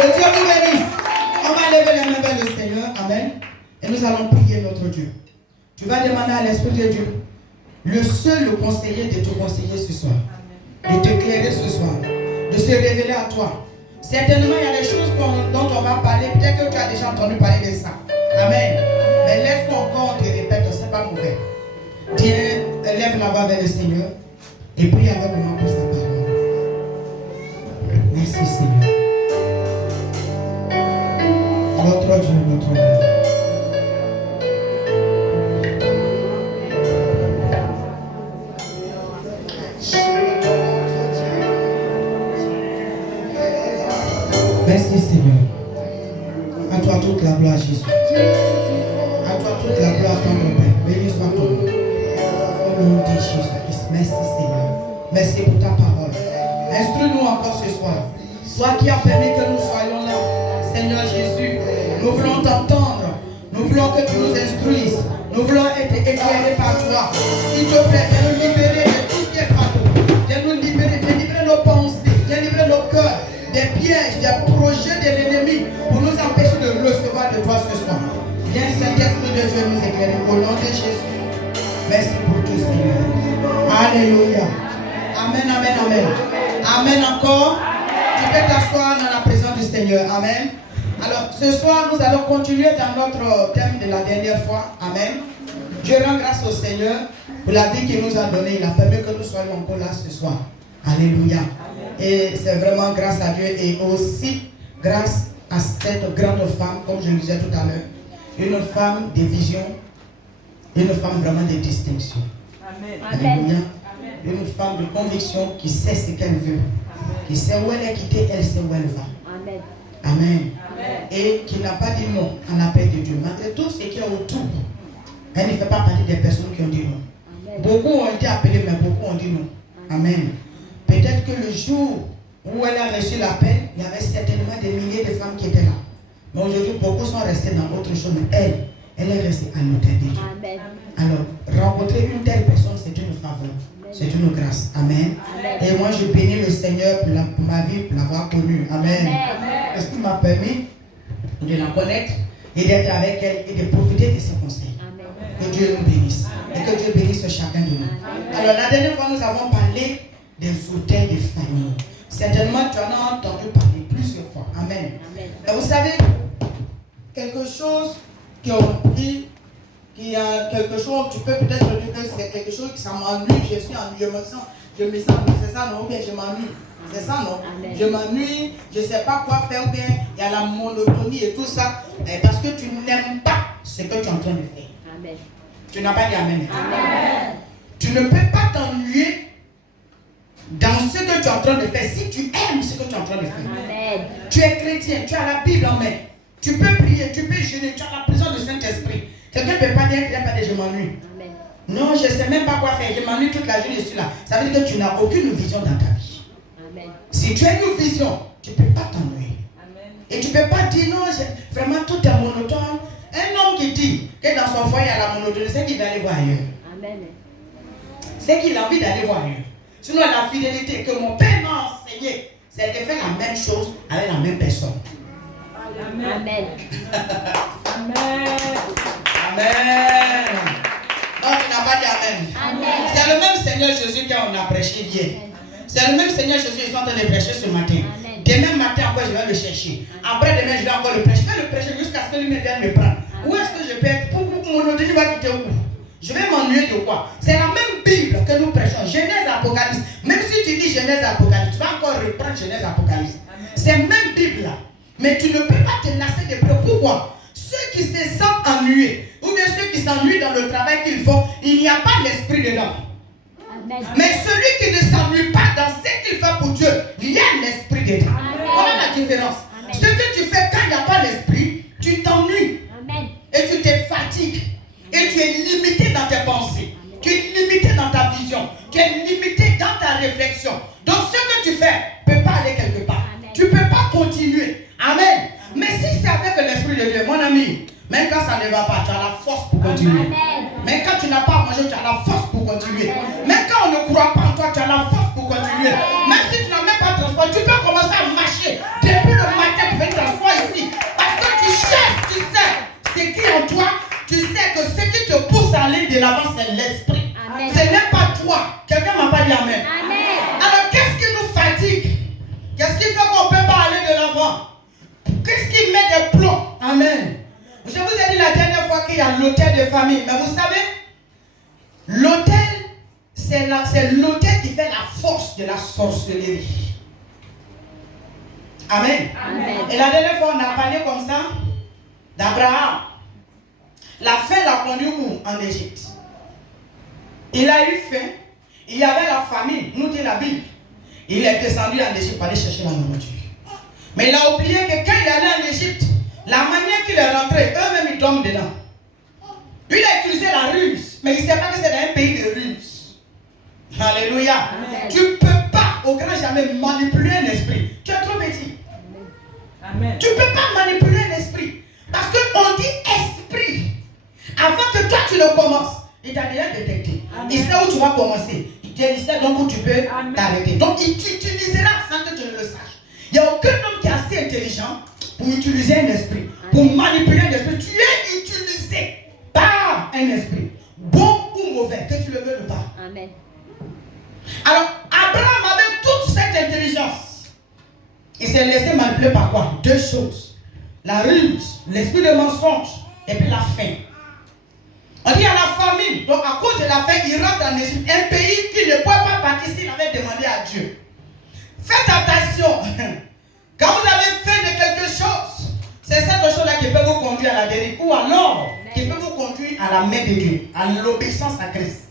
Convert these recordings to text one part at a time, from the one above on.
Que Dieu vous bénisse. On va lever les mains vers le Seigneur. Amen. Et nous allons prier notre Dieu. Tu vas demander à l'Esprit de Dieu, le seul conseiller, de te conseiller ce soir. De t'éclairer ce soir. De se révéler à toi. Certainement, il y a des choses dont on va parler. Peut-être que tu as déjà entendu parler de ça. Amen. Mais laisse-moi encore, on te répète, ce n'est pas mauvais. Tiens, lève la voix vers le Seigneur et prie avec moi pour sa parole. Merci Seigneur. Notre Dieu, notre Dieu. Merci Seigneur. À toi toute la gloire Jésus. À toi toute la gloire ton Père. Béni soit ton nom. Au nom de Jésus-Christ. Merci Seigneur. Merci pour ta parole. Instruis-nous encore ce soir. Toi qui as permis que nous soyons là. Seigneur Jésus, nous voulons t'entendre. Nous voulons que tu nous instruises. Nous voulons être éclairés par toi. S'il te plaît, viens nous libérer de tout ce qui est fardeau. Viens nous libérer, viens libérer nos pensées, viens libérer nos cœurs des pièges, des projets de l'ennemi pour nous empêcher de recevoir de toi ce soir. Viens Saint-Esprit de Dieu nous éclairer au nom de Jésus. Merci pour tout Seigneur. Alléluia. Amen, amen, amen. Amen encore. Tu peux t'asseoir dans la présence du Seigneur. Amen. Alors, ce soir, nous allons continuer dans notre thème de la dernière fois. Amen. Je rends grâce au Seigneur pour la vie qu'il nous a donnée. Il a permis que nous soyons encore là ce soir. Alléluia. Et c'est vraiment grâce à Dieu et aussi grâce à cette grande femme, comme je le disais tout à l'heure. Une femme de vision, une femme vraiment de distinction. Amen. Alléluia. Une femme de conviction qui sait ce qu'elle veut. Qui sait où elle est quittée, elle sait où elle va. Amen. Amen. Et qui n'a pas dit non à l'appel de Dieu. Malgré tout ce qui est autour, elle ne fait pas partie des personnes qui ont dit non. Amen. Beaucoup ont été appelés, mais beaucoup ont dit non. Amen. Peut-être que le jour où elle a reçu l'appel, il y avait certainement des milliers de femmes qui étaient là. Mais aujourd'hui, beaucoup sont restés dans autre chose. Mais elle est restée à l'autel de Dieu. Amen. Alors, rencontrer une telle personne, c'est une faveur. C'est une grâce. Amen. Amen. Et moi, je bénis le Seigneur pour ma vie, pour l'avoir connue. Amen. Parce qu'il m'a permis de la connaître et d'être avec elle et de profiter de ses conseils. Amen. Que Dieu nous bénisse. Et que Dieu bénisse chacun de nous. Amen. Alors, la dernière fois, nous avons parlé des hôtels de famille. Certainement, tu en as entendu parler plusieurs fois. Amen. Amen. Et vous savez, quelque chose qu'on dit, qu'il y a quelque chose, tu peux peut-être dire que c'est quelque chose qui ça m'ennuie, je suis ennuyé, je me sens, c'est ça non, ou bien je m'ennuie. C'est ça non? Amen. Je m'ennuie, je ne sais pas quoi faire, ou bien il y a la monotonie et tout ça, parce que tu n'aimes pas ce que tu es en train de faire. Amen. Tu n'as pas dit amen. Amen. Tu ne peux pas t'ennuyer dans ce que tu es en train de faire si tu aimes ce que tu es en train de faire. Amen. Tu es chrétien, tu as la Bible en main, tu peux prier, tu peux jeûner, tu as la présence du Saint-Esprit. Quelqu'un ne peut pas dire qu'il n'a pas dit je m'ennuie. Non, je ne sais même pas quoi faire, je m'ennuie toute la journée, je suis là. Ça veut dire que tu n'as aucune vision dans ta vie. Amen. Si tu as une vision, tu ne peux pas t'ennuyer. Et tu ne peux pas dire non, vraiment tout est monotone. Un homme qui dit que dans son foyer il y a la monotonie, c'est qu'il va aller voir ailleurs. Amen. C'est qu'il a envie d'aller voir ailleurs. Sinon, la fidélité que mon père m'a enseigné, c'est de faire la même chose avec la même personne. Amen. Amen. Amen. Amen. Non, tu n'as pas dit amen. Amen. C'est le même Seigneur Jésus qu'on a prêché hier. C'est le même Seigneur Jésus qu'ils sont en train de prêcher ce matin. Amen. Demain matin encore, je vais le chercher. Après demain, je vais encore le prêcher. Je vais le prêcher jusqu'à ce que lui vienne me prendre. Où est-ce que je peux être? Pour mon monotonie va quitter où? Je vais m'ennuyer de quoi? C'est la même Bible que nous prêchons. Genèse, Apocalypse. Même si tu dis Genèse, Apocalypse, tu vas encore reprendre Genèse, Apocalypse. C'est la même Bible là. Mais tu ne peux pas te lasser de près. Pourquoi? Ceux qui se sentent ennuyés, ou bien ceux qui s'ennuient dans le travail qu'ils font, il n'y a pas l'esprit dedans. Amen. Mais celui qui ne s'ennuie pas dans ce qu'il fait pour Dieu, il y a l'esprit dedans. Voilà la différence. Amen. Ce que tu fais quand il n'y a pas l'esprit, tu t'ennuies. Et tu te fatigues. Et tu es limité dans tes pensées. Amen. Tu es limité dans ta vision. Tu es limité dans ta réflexion. Donc ce que tu fais ne peut pas aller quelque part. Amen. Tu ne peux pas continuer. Amen. Mais si c'est avec l'esprit de Dieu, mon ami, même quand ça ne va pas, tu as la force pour continuer. Amen. Même quand tu n'as pas mangé, tu as la force pour continuer. Amen. Même quand on ne croit pas en toi, tu as la force pour continuer. Amen. Même si tu n'as même pas transport, tu peux commencer à marcher depuis le matin pour venir dit amen. Alors, qu'est-ce qui nous fatigue? Qu'est-ce qui fait qu'on ne peut pas aller de l'avant? Qu'est-ce qui met des plombs? Amen. Je vous ai dit la dernière fois qu'il y a l'autel de famille. Mais vous savez, l'autel, c'est l'autel qui fait la force de la sorcellerie. Amen. Et la dernière fois, on a parlé comme ça d'Abraham. La faim l'a conduit où? En Égypte. Il a eu faim. Il y avait la famine, nous dit la Bible. Il est descendu en Égypte pour aller chercher la nourriture. Mais il a oublié que quand il allait en Égypte, la manière qu'il est rentré, eux-mêmes ils dorment dedans. Lui, il a utilisé la ruse, mais il ne sait pas que c'est dans un pays de ruse. Alléluia. Amen. Tu ne peux pas, au grand jamais, manipuler un esprit. Tu es trop petit. Amen. Tu ne peux pas manipuler un esprit. Parce qu'on dit esprit. Avant que toi tu ne commences, il t'a déjà détecté. Amen. Il sait où tu vas commencer. Il sait donc où tu peux t'arrêter. Donc il t'utilisera sans que tu ne le saches. Il n'y a aucun homme qui est assez intelligent pour utiliser un esprit. Pour manipuler un esprit. Tu es utilisé par un esprit. Bon ou mauvais, que tu le veux ou pas. Amen. Alors Abraham avait toute cette intelligence. Il s'est laissé manipuler par quoi? Deux choses. La ruse, l'esprit de mensonge et puis la faim. On dit à la famine. Donc à cause de la faim, il rentre en Égypte. Un pays qui ne pouvait pas partir s'il avait demandé à Dieu. Faites attention. Quand vous avez faim de quelque chose, c'est cette chose-là qui peut vous conduire à la dérive. Ou alors, qui peut vous conduire à la main de Dieu, à l'obéissance à Christ.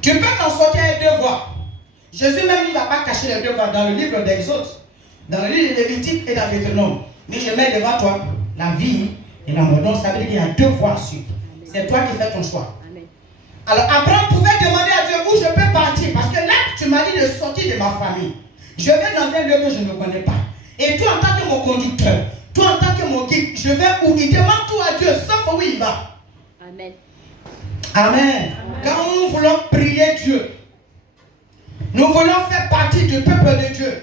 Tu peux t'en sortir avec deux voies. Jésus même ne va pas cacher les deux voies dans le livre d'Exode, dans le livre de Lévitique et dans le Deutéronome. Mais je mets devant toi la vie et la mort. Donc ça veut dire qu'il y a deux voies à suivre. C'est toi qui fais ton choix. Amen. Alors Abraham pouvait demander à Dieu où je peux partir. Parce que là, tu m'as dit de sortir de ma famille. Je vais dans un lieu que je ne connais pas. Et toi en tant que mon conducteur, toi en tant que mon guide, je vais où? Il demande tout à Dieu, sauf où il va. Amen. Amen. Amen. Quand nous voulons prier Dieu, nous voulons faire partie du peuple de Dieu.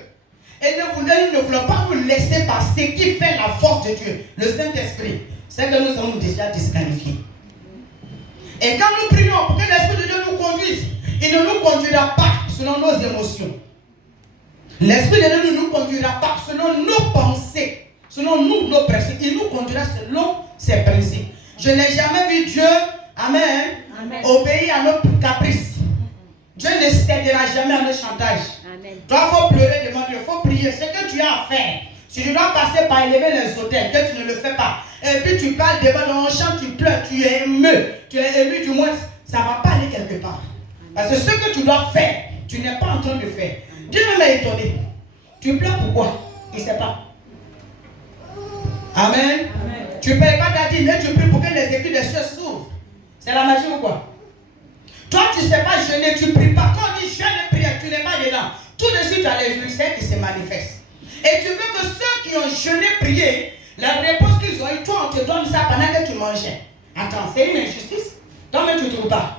Et nous ne voulons pas nous laisser par ce qui fait la force de Dieu, le Saint-Esprit. C'est que nous sommes déjà disqualifiés. Et quand nous prions pour que l'Esprit de Dieu nous conduise, il ne nous conduira pas selon nos émotions. L'Esprit de Dieu ne nous conduira pas selon nos pensées, selon nos principes. Il nous conduira selon ses principes. Je n'ai jamais vu Dieu, amen, obéir à nos caprices. Dieu ne cédera jamais à nos chantages. Toi, il faut pleurer devant Dieu, il faut prier. Ce que tu as à faire, si tu dois passer par élever les autels, que tu ne le fais pas, et puis tu parles devant un chant, tu pleures, tu es ému du moins, ça ne va pas aller quelque part. Parce que ce que tu dois faire, tu n'es pas en train de faire. Dieu me m'a étonné. Tu pleures pourquoi? Il ne sait pas. Amen. Amen. Tu ne payes pas ta dîme, mais tu pries pour que les écrits des cieux s'ouvrent. C'est la magie ou quoi? Toi, tu ne sais pas jeûner, tu ne pries pas. Quand on dit jeûne et prière, tu n'es pas dedans. Tout de suite, tu as les fruits qui se manifestent. Et tu veux que ceux qui ont jeûné, prié, la réponse qu'ils ont eu, toi, on te donne ça pendant que tu mangeais. Attends, c'est une injustice. Toi-même, tu ne trouves pas.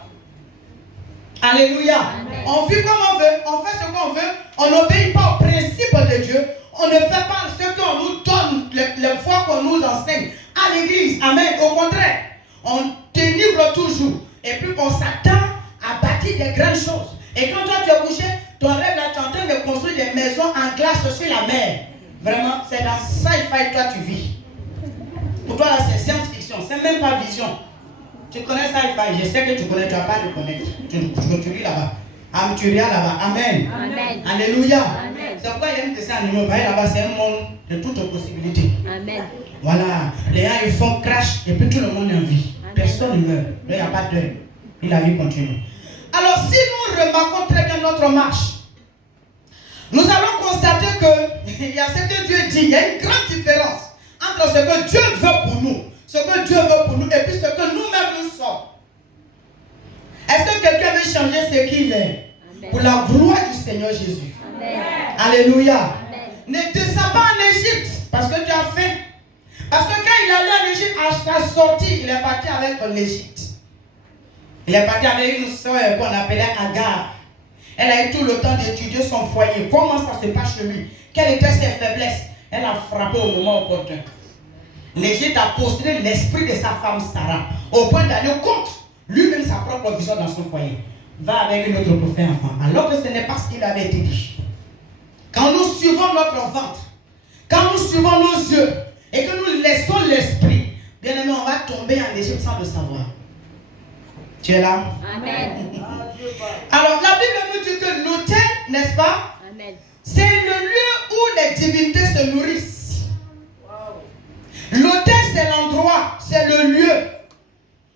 Alléluia. Amen. On vit comme on veut, on fait ce qu'on veut, on n'obéit pas aux principes de Dieu, on ne fait pas ce qu'on nous donne, les fois qu'on nous enseigne à l'église. Amen. Au contraire, on dénigre toujours. Et puis on s'attend à bâtir des grandes choses. Et quand toi tu es couché, ton rêve là, tu es en train de construire des maisons en glace sur la mer. Vraiment, c'est dans sci-fi que toi tu vis. Pour toi là, c'est science-fiction, c'est même pas vision. Tu connais sci-fi, je sais que tu connais, tu vas pas le connaître. Tu lis là-bas. Tu regardes là-bas. Amen. Amen. Alléluia. Amen. C'est pourquoi il y a une dessin animée. Là-bas, c'est un monde de toutes possibilités. Amen. Voilà. Les gens, ils font crash et puis tout le monde est en vie. Amen. Personne ne meurt. Il n'y a pas de deuil. Et la vie continue. Alors, si nous remarquons très bien notre marche, nous allons constater qu'il y a ce que Dieu dit. Il y a une grande différence entre ce que Dieu veut pour nous, ce que Dieu veut pour nous, et puis ce que nous-mêmes nous sommes. Est-ce que quelqu'un veut changer ce qu'il est? Amen. Pour la gloire du Seigneur Jésus. Amen. Alléluia. Amen. Ne descends pas en Égypte parce que tu as faim. Parce que quand il allait en Égypte, à sa sortie, il est parti avec l'Égypte. Il est parti avec une soeur qu'on appelait Agar. Elle a eu tout le temps d'étudier son foyer. Comment ça se passe chez lui? Quelles étaient ses faiblesses? Elle a frappé au moment opportun. L'Égypte a possédé l'esprit de sa femme Sarah au point d'aller contre lui-même sa propre vision dans son foyer. va avec une autre pour faire enfant. Alors que ce n'est pas ce qu'il avait été dit. Quand nous suivons notre ventre, quand nous suivons nos yeux et que nous laissons l'esprit, bien aimé, on va tomber en Égypte sans le savoir. Tu es là? Amen. Alors la Bible nous dit que l'autel, n'est-ce pas? Amen. C'est le lieu où les divinités se nourrissent. L'autel, c'est l'endroit, c'est le lieu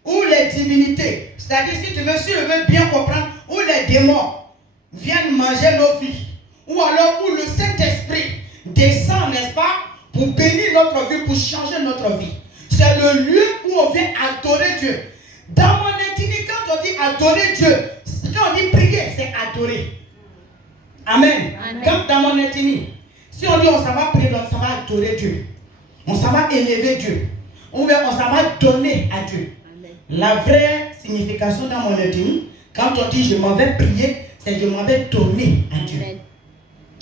où les divinités, c'est-à-dire si tu veux bien comprendre, où les démons viennent manger nos vies, ou alors où le Saint-Esprit descend, n'est-ce pas, pour bénir notre vie, pour changer notre vie. C'est le lieu où on vient adorer Dieu. Dans mon intimité, quand on dit adorer Dieu, quand on dit prier, c'est adorer. Amen. Amen. Comme dans mon intimité, si on dit on s'en va prier, on s'en va adorer Dieu. On s'en va élever Dieu. Ou bien on s'en va donner à Dieu. Amen. La vraie signification dans mon intimité, quand on dit je m'en vais prier, c'est je m'en vais donner à Dieu. Amen.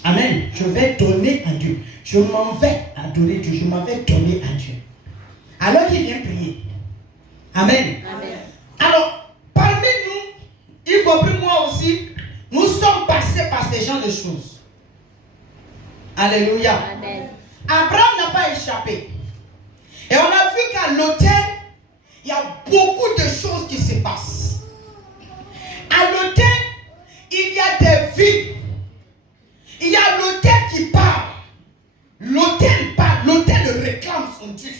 Amen. Je vais donner à Dieu. Je m'en vais adorer Dieu. Je m'en vais donner à Dieu. Alors qu'il vient prier. Amen. Amen. Alors, parmi nous, y compris moi aussi, nous sommes passés par ces genres de choses. Alléluia. Amen. Abraham n'a pas échappé. Et on a vu qu'à l'autel, il y a beaucoup de choses qui se passent. À l'autel, il y a des vies. Il y a l'autel qui parle. L'autel parle. L'autel réclame son Dieu.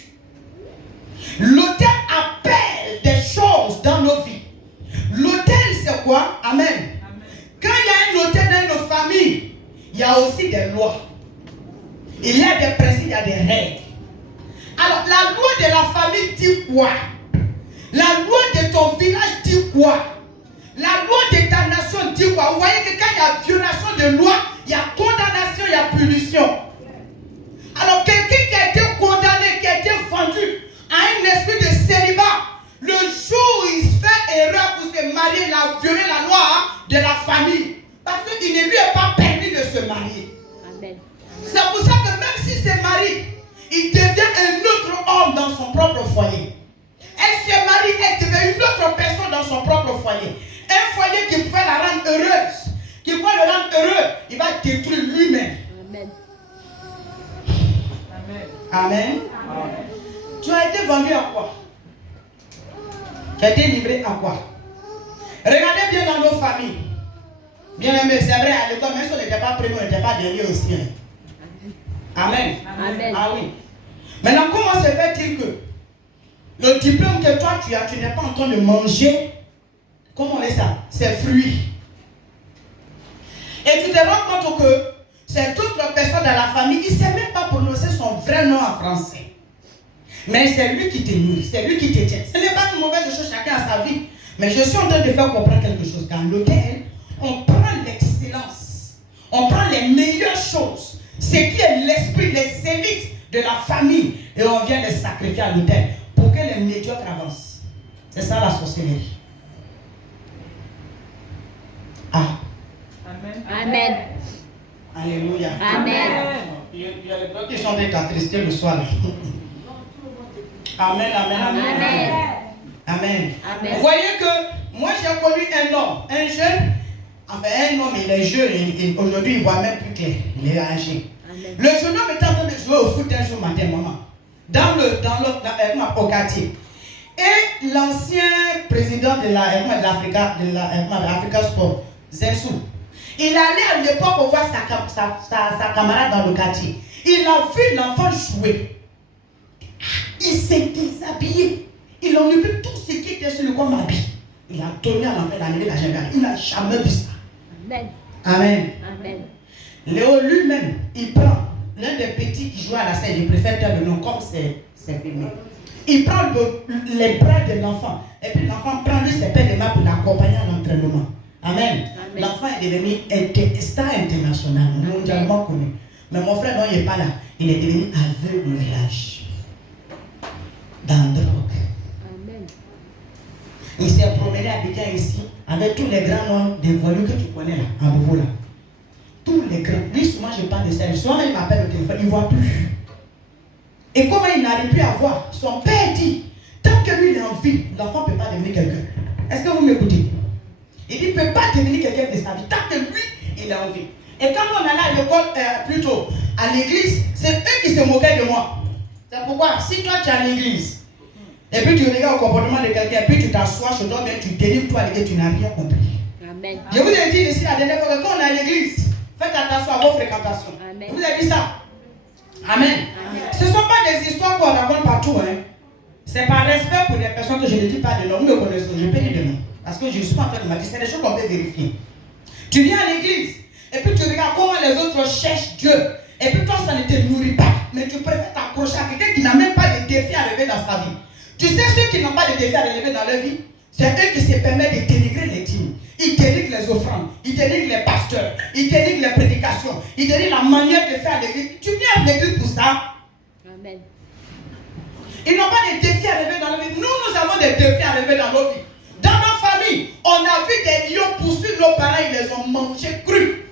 L'autel appelle des choses dans nos vies. L'autel, c'est quoi? Amen. Amen. Quand il y a un autel dans une famille, il y a aussi des lois. Il y a des principes, il y a des règles. Alors, la loi de la famille dit quoi? La loi de ton village dit quoi? La loi de ta nation dit quoi? Vous voyez que quand il y a violation de loi, il y a condamnation, il y a punition. Alors, quelqu'un qui a été condamné, qui a été vendu à un esprit de célibat, le jour où il se fait erreur pour se marier, il a violé la loi de la famille. Parce qu'il ne lui est pas permis de se marier. Amen. C'est pour ça que même s'il se marie, il devient un autre homme dans son propre foyer. Elle se marie, elle devient une autre personne dans son propre foyer. Un foyer qui pouvait la rendre heureuse, qui pouvait le rendre heureux, il va détruire lui-même. Amen. Amen. Amen. Tu as été vendu à quoi? Tu as été livré à quoi? Regardez bien dans nos familles. Bien aimé, c'est vrai, à l'école, même si on n'était pas premier, on n'était pas dernier aussi. Amen. Amen. Ah oui. Maintenant, comment se fait-il que le diplôme que toi tu as, tu n'es pas en train de manger? Comment on est ça? C'est fruit. Et tu te rends compte que cette autre personne dans la famille, il ne sait même pas prononcer son vrai nom en français. Mais c'est lui qui te nourrit, c'est lui qui te tient. Ce n'est pas une mauvaise chose, chacun a sa vie. Mais je suis en train de faire comprendre quelque chose. Dans l'autel, on prend l'excellence, on prend les meilleures choses, ce qui est l'esprit, les élites de la famille, et on vient les sacrifier à l'autel pour que les médiocres avancent. C'est ça la sorcellerie. Ah. Amen. Amen. Alléluia. Amen. Il y a les blocs qui sont attristés le soir. Amen, amen, amen. Amen. Amen. Amen. Vous voyez que moi j'ai connu un homme, un jeune. Enfin, un homme, il est jeune. Aujourd'hui, il ne voit même plus clair. Il est âgé. Amen. Le jeune homme est en train de jouer au foot un jour matin, maman. Au quartier. Et l'ancien président de l'Africa Sport, Zensou, il allait à l'époque pour voir sa camarade dans le quartier. Il a vu l'enfant jouer. Il s'est déshabillé. Il en a vu tout ce qui était sur le corps m'habille. Il a donné à l'enfant, il a levé la jambe. Il n'a jamais vu ça. Amen. Amen. Amen. Léo lui-même, il prend l'un des petits qui joue à la scène, il préfère faire le nom comme c'est filmé. Il prend les bras de l'enfant et puis l'enfant prend lui ses pères de main pour l'accompagner à l'entraînement. Amen. L'enfant est devenu star international, mondialement connu. Mais mon frère, non, il n'est pas là. Il est devenu aveugle au village. Dans la drogue. Amen. Il s'est promené à Abidjan ici avec tous les grands noms des voyous que tu connais là, à Bobo là. Tous les grands. Lui, souvent je parle de ça. Souvent il m'appelle au téléphone, il ne voit plus. Et comment il n'arrive plus à voir? Son père dit, tant que lui il est en vie, l'enfant ne peut pas devenir quelqu'un. Est-ce que vous m'écoutez? Il dit, il ne peut pas devenir quelqu'un de sa vie tant que lui, il est en vie. Et quand on allait à l'école, plutôt à l'église, c'est eux qui se moquaient de moi. C'est pourquoi, si toi tu es à l'église, et puis tu regardes le comportement de quelqu'un, et puis tu t'assois chez toi, bien tu délivres toi et tu n'as rien compris. Amen. Je vous ai dit ici la dernière fois que quand on est à l'église, faites attention à vos fréquentations. Amen. Je vous ai dit ça. Amen. Amen. Ce ne sont pas des histoires qu'on raconte partout. C'est par respect pour les personnes que je ne dis pas de nom. Vous me connaissez, je peux dire de nom. Parce que je ne suis pas en train de me dire, c'est des choses qu'on peut vérifier. Tu viens à l'église, et puis tu regardes comment les autres cherchent Dieu. Et puis toi, ça ne te nourrit pas. Mais tu préfères t'accrocher à quelqu'un qui n'a même pas de défi à relever dans sa vie. Tu sais, ceux qui n'ont pas de défi à relever dans leur vie, c'est eux qui se permettent de dénigrer les dîmes. Ils dénigrent les offrandes, ils dénigrent les pasteurs, ils dénigrent les prédications, ils dénigrent la manière de faire l'église. Tu viens à l'église pour ça. Amen. Ils n'ont pas de défis à relever dans leur vie. Nous avons des défis à relever dans nos vies. Dans nos familles, on a vu des lions poursuivre nos parents, ils les ont mangés crus.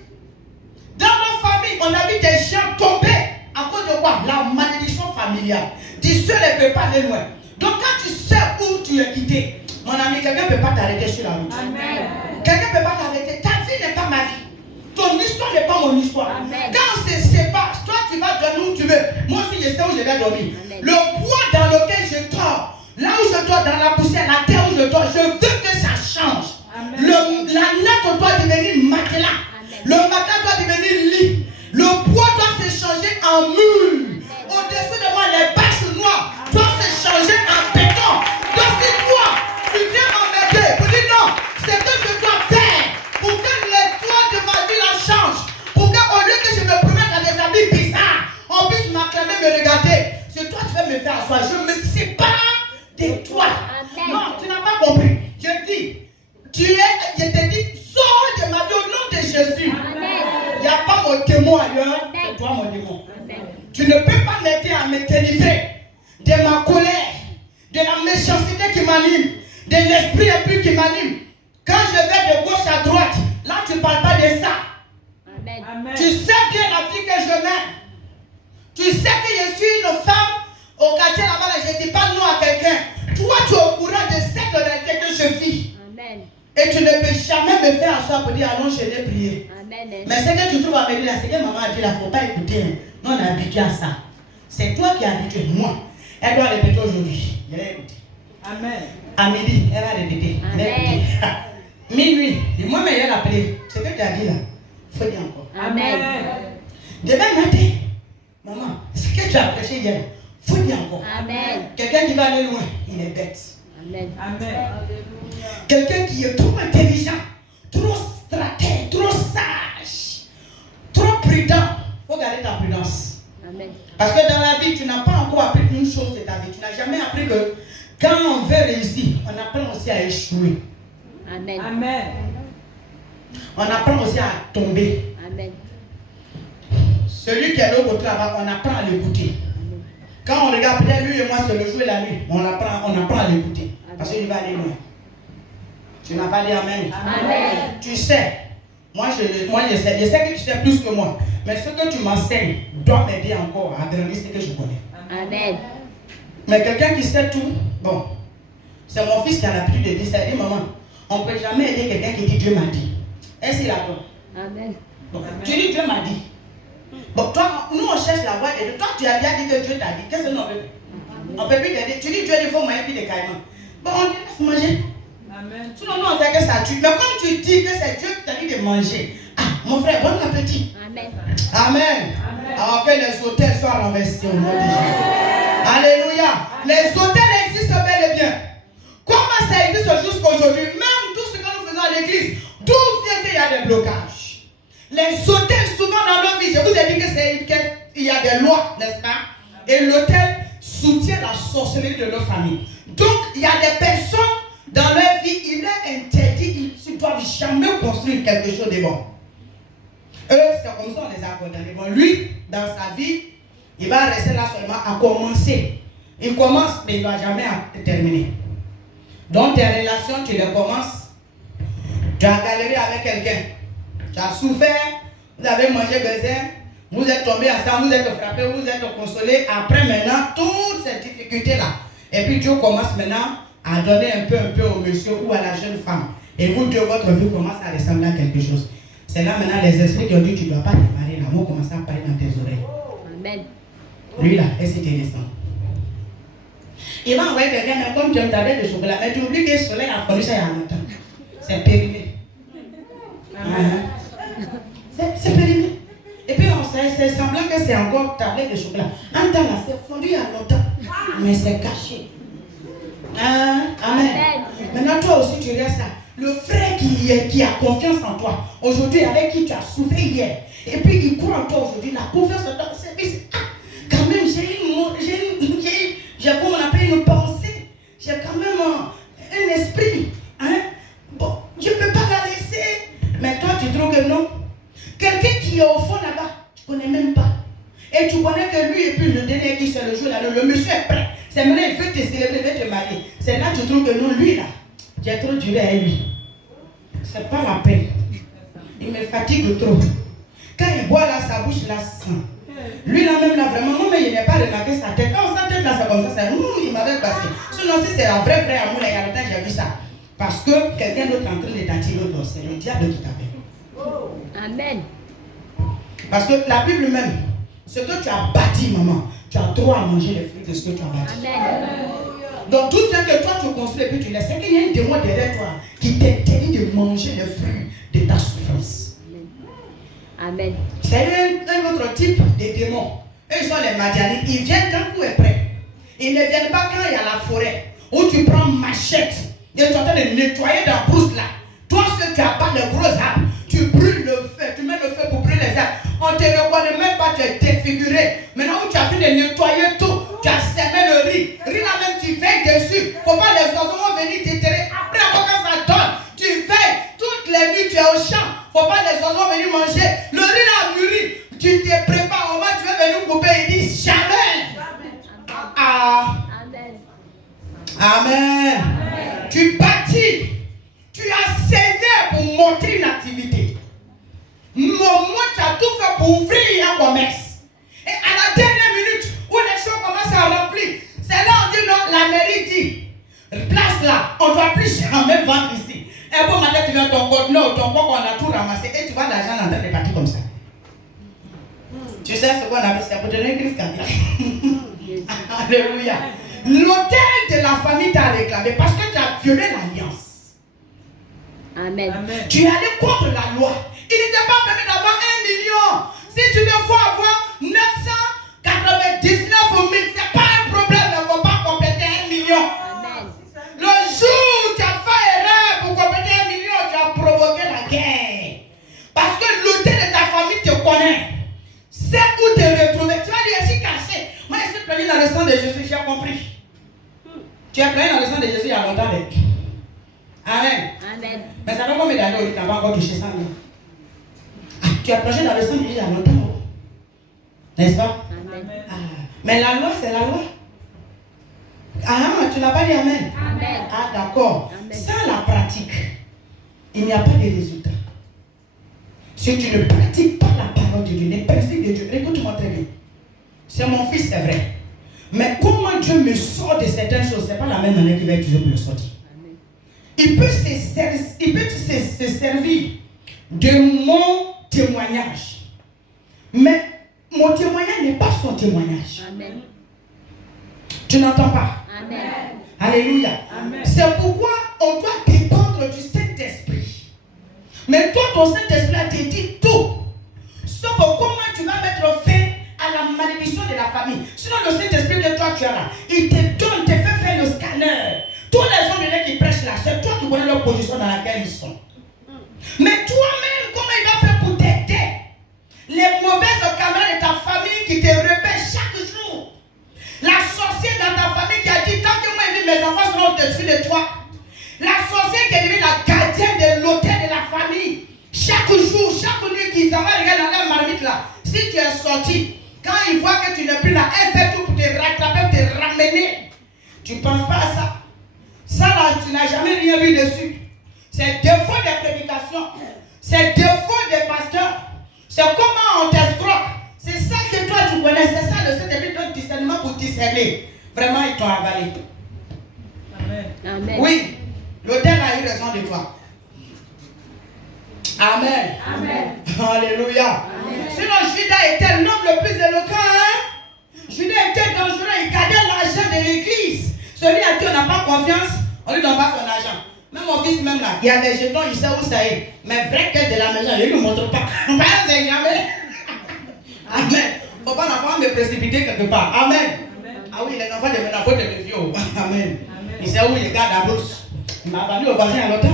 Dans nos familles, on a vu des gens tomber. À cause de quoi? La malédiction familiale. Tu sais, elle ne peut pas aller loin. Donc quand tu sais où tu es quitté, mon ami, quelqu'un ne peut pas t'arrêter sur la route. Amen. Quelqu'un ne peut pas t'arrêter. Ta vie n'est pas ma vie. Ton histoire n'est pas mon histoire. Amen. Quand on se sépare, toi tu vas dormir où tu veux. Moi aussi je sais où je vais dormir. Amen. Le bois dans lequel je dors, là où je dors, dans la poussière, la terre où je dors, je veux que ça change. La natte doit devenir matelas. Amen. Le matelas doit devenir lit. Le bois doit se changer en mur. Au-dessus de moi, les bâches noires doivent se changer en béton. Donc si toi, tu viens m'embêter pour dire non, c'est que je dois faire pour que les toits de ma vie la changent. Pour qu'au lieu que je me promène dans des habits bizarres, on puisse m'acclamer, me regarder. C'est toi qui vas me faire asseoir. Je me sépare de toi. Amen. Non, tu n'as pas compris. Je dis, je te dis, sors de ma vie au nom de Jésus. Amen. Il n'y a pas mon démon ailleurs, c'est toi mon démon. Amen. Tu ne peux pas m'aider à me délivrer de ma colère, de la méchanceté qui m'anime, de l'esprit impur qui m'anime. Quand je vais de gauche à droite, là tu ne parles pas de ça. Amen. Tu sais bien la vie que je mène. Tu sais que je suis une femme au quartier là-bas, là, je ne dis pas non à quelqu'un. Toi tu es au courant de cette réalité que je vis. Amen. Et tu ne peux jamais me faire asseoir pour dire allons je l'ai prié. Amen. Mais ce que tu trouves à me dire là, c'est que maman a dit là, il ne faut pas écouter. Non, on est habitué à ça. C'est toi qui es habitué. Moi, elle doit répéter aujourd'hui. Je l'ai écouté. Amen. À midi, elle va répéter. Elle a écouté. Minuit, dis-moi, mais elle a appelé. Ce que tu as dit là, il faut dire encore. Amen. Demain matin, maman, ce que tu as prêché hier, il faut dire encore. Amen. Quelqu'un qui va aller loin, il est bête. Amen. Amen. Quelqu'un qui est trop intelligent, trop stratège, trop sage, trop prudent. Il faut garder ta prudence. Amen. Parce que dans la vie, tu n'as pas encore appris une chose de ta vie. Tu n'as jamais appris que quand on veut réussir, on apprend aussi à échouer. Amen. Amen. On apprend aussi à tomber. Amen. Celui qui est de l'autre côté là-bas, on apprend à l'écouter. Quand on regarde peut-être lui et moi, c'est le jour et la nuit, on apprend à l'écouter. Parce qu'il va aller loin. Tu n'as pas dit Amen. Amen. Tu sais, moi je sais que tu sais plus que moi. Mais ce que tu m'enseignes doit m'aider encore à grandir ce que je connais. Amen. Mais quelqu'un qui sait tout, bon, c'est mon fils qui a l'habitude de dire ça. Il dit maman, on ne peut jamais aider quelqu'un qui dit Dieu m'a dit. Est-ce qu'il a tort? Amen. Bon, tu dis Dieu m'a dit. Bon, toi, nous on cherche la voie de Dieu. Toi, tu as bien dit que Dieu t'a dit. Qu'est-ce que nous on veut? On ne peut plus t'aider. Tu dis Dieu, il faut manger puis des caïmans. Bon, on dit laisse manger. Amen. Sinon, nous on sait que ça tue. Mais quand tu dis que c'est Dieu qui t'a dit de manger, ah, mon frère, bon appétit. Amen. Amen. Alors que les hôtels soient renversés au nom de Jésus. Alléluia. Les hôtels existent bel et bien. Comment ça existe jusqu'aujourd'hui? Même tout ce que nous faisons à l'église, d'où vient qu'il y a des blocages? Les hôtels, souvent dans nos vies, je vous ai dit qu'il y a des lois, n'est-ce pas? Et l'hôtel soutient la sorcellerie de nos familles. Donc, il y a des personnes dans leur vie, il est interdit, ils ne doivent jamais construire quelque chose de bon. Eux, c'est comme ça on les a condamnés. Bon, lui, dans sa vie, il va rester là seulement à commencer. Il commence, mais il ne doit jamais terminer. Donc, tes relations, tu les commences. Tu as galéré avec quelqu'un. Tu as souffert, vous avez mangé besoin, vous êtes tombés ensemble, vous êtes frappés, vous êtes consolés. Après, maintenant, toutes ces difficultés-là. Et puis, Dieu commence maintenant à donner un peu au monsieur ou à la jeune femme. Et vous deux, votre vie commence à ressembler à quelque chose. C'est là maintenant les esprits qui ont dit tu ne dois pas te marier là, vont commencer à parler dans tes oreilles. Amen. Lui là, est-ce qu'il te descend? Il va envoyer quelqu'un, mais comme tu aimes ta tablette de chocolat, mais tu oublies que le soleil a fallu ça il y a longtemps. C'est périmé. C'est périmé. Et puis c'est semblant que c'est encore tablette de chocolat. En temps là, c'est fondu il y a longtemps. Mais c'est caché. Amen. Maintenant toi aussi tu restes là. Le frère qui a confiance en toi, aujourd'hui avec qui tu as souffert hier, et puis il croit en toi aujourd'hui, la confiance en toi, c'est quand même j'ai comme on appelle une pensée, j'ai quand même un esprit. Hein? Bon, je ne peux pas la laisser. Mais toi tu trouves que non. Quelqu'un qui est au fond là-bas, tu ne connais même pas. Et tu connais que lui et puis le dernier qui c'est le jour là, le monsieur est prêt. C'est maintenant il veut te célébrer, il veut te marier. C'est là que tu trouves que non, lui là, j'ai trop duré à lui. C'est pas la peine. Il me fatigue trop. Quand il boit là, sa bouche là sent. Lui là même là vraiment, non mais il n'a pas remarqué sa tête. Quand sa tête là c'est comme ça, il m'avait passé. Sinon si c'est la vraie amour là, il y a longtemps j'ai vu ça. Parce que quelqu'un d'autre est en train de t'attirer l'autre, c'est le diable qui t'appelle. Amen. Parce que la Bible même, ce que tu as bâti maman, tu as droit à manger les fruits de ce que tu as bâti. Amen. Donc tout ce que toi tu construis et puis tu laisses, c'est qu'il y a un démon derrière toi qui t'interdit de manger les fruits de ta souffrance. Amen. C'est un autre type de démons. Eux ils sont les Madianites. Ils viennent quand tout est prêt. Ils ne viennent pas quand il y a la forêt où tu prends machette et tu es en train de nettoyer ta brousse là. Toi ce qui a pas de gros arbres, tu brûles le feu, tu mets le feu pour brûler les arbres. On ne te reconnaît même pas, tu es défiguré. Maintenant où tu as fait de nettoyer tout, tu as semé le riz. Riz là même tu veilles dessus. Faut pas les oiseaux vont venir t'éterrer. Après quand ça donne, tu veilles. Toutes les nuits tu es au champ. Faut pas les oiseaux venir manger. Le riz là a mûri. Tu te prépares. Au moins tu veux venir couper. Il dit jamais. Amen. Amen. Amen. Tu bâtis. Tu as saigné pour monter une activité. Moi, tu as tout fait pour ouvrir un commerce. Et à la dernière minute, où les choses commencent à remplir, c'est là on dit non, la mairie dit, place là, on ne doit plus jamais vendre ici. Et bon matin, tu viens ton compte, non, ton compte, on a tout ramassé et tu vois l'argent en train de partir comme ça. Tu sais ce qu'on appelle ça pour donner une crise cardiaque. Alléluia. L'hôtel de la famille t'a réclamé parce que tu as violé l'alliance. Amen. Tu es allé contre la loi. Il n'était pas permis d'avoir 1 million. Si tu veux avoir 999 000, ce n'est pas un problème. Il ne faut pas compléter 1 million. Amen. Le jour où tu as fait erreur pour compléter 1 million, tu as provoqué la guerre. Parce que l'autel de ta famille te connaît. C'est où te retrouver. Tu vas dire, je suis caché. Moi, je suis plaigné dans le sang de Jésus, j'ai compris. Tu es plaigné dans le sang de Jésus il y a longtemps. Amen. Amen. Mais ça fait combien d'années tu n'as pas encore touché ça? Tu as plongé dans le sang de Jésus il y a longtemps. N'est-ce pas? Amen. Mais la loi, c'est la loi. Tu n'as pas dit Amen. Amen. D'accord. Amen. Sans la pratique, il n'y a pas de résultat. Si tu ne pratiques pas la parole de Dieu, les principes de Dieu, écoute-moi très bien. C'est mon fils, c'est vrai. Mais comment Dieu me sort de certaines choses, ce n'est pas la même manière qu'il va toujours me le sortir. Il peut se servir de mon témoignage. Mais mon témoignage n'est pas son témoignage. Amen. Tu n'entends pas? Amen. Alléluia. C'est pourquoi on doit dépendre du Saint-Esprit. Mais toi, ton Saint-Esprit te dit tout. Sauf comment tu vas mettre fin à la malédiction de la famille. Sinon, le Saint-Esprit que toi tu as là, il te donne, te fait faire le scanner. Tous les hommes qui prêchent là, c'est toi qui connais leur position dans laquelle ils sont. Mais toi-même, comment il va faire pour t'aider? Les mauvaises camarades de ta famille qui te repèrent chaque jour. La sorcière dans ta famille qui a dit, tant que moi et mes enfants seront au-dessus de toi. La sorcière qui est devenue la gardienne de l'hôtel de la famille. Chaque jour, chaque nuit, qu'ils s'en va regarder dans la marmite là. Si tu es sorti, quand ils voient que tu n'es plus là, elle fait tout pour te rattraper, pour te ramener. Tu ne penses pas à ça? Ça là, tu n'as jamais rien vu dessus. C'est défaut des prédications. C'est défaut des pasteurs. C'est comment on t'escroque. C'est ça que toi tu connais. C'est ça le Saint-Esprit donne discernement pour discerner. Vraiment, ils t'ont avalé. Amen. Oui, l'autel a eu raison de toi. Amen. Amen. Alléluia. Sinon, Judas était l'homme le plus éloquent. Judas était dangereux. Il gardait l'argent de l'église. Celui à qui on n'a pas confiance, on lui donne pas son argent. Même mon fils, même là, il y a des jetons, il sait où ça est. Mais vrai que de la maison, il ne lui montre pas. On ne sait jamais. Amen. Il ne faut pas l'enfant me précipiter quelque part. Amen. Ah oui, les enfants de maintenant, il faut te méfier. Amen. Il sait où il garde la bourse. Il m'a parlé au voisin à l'autre.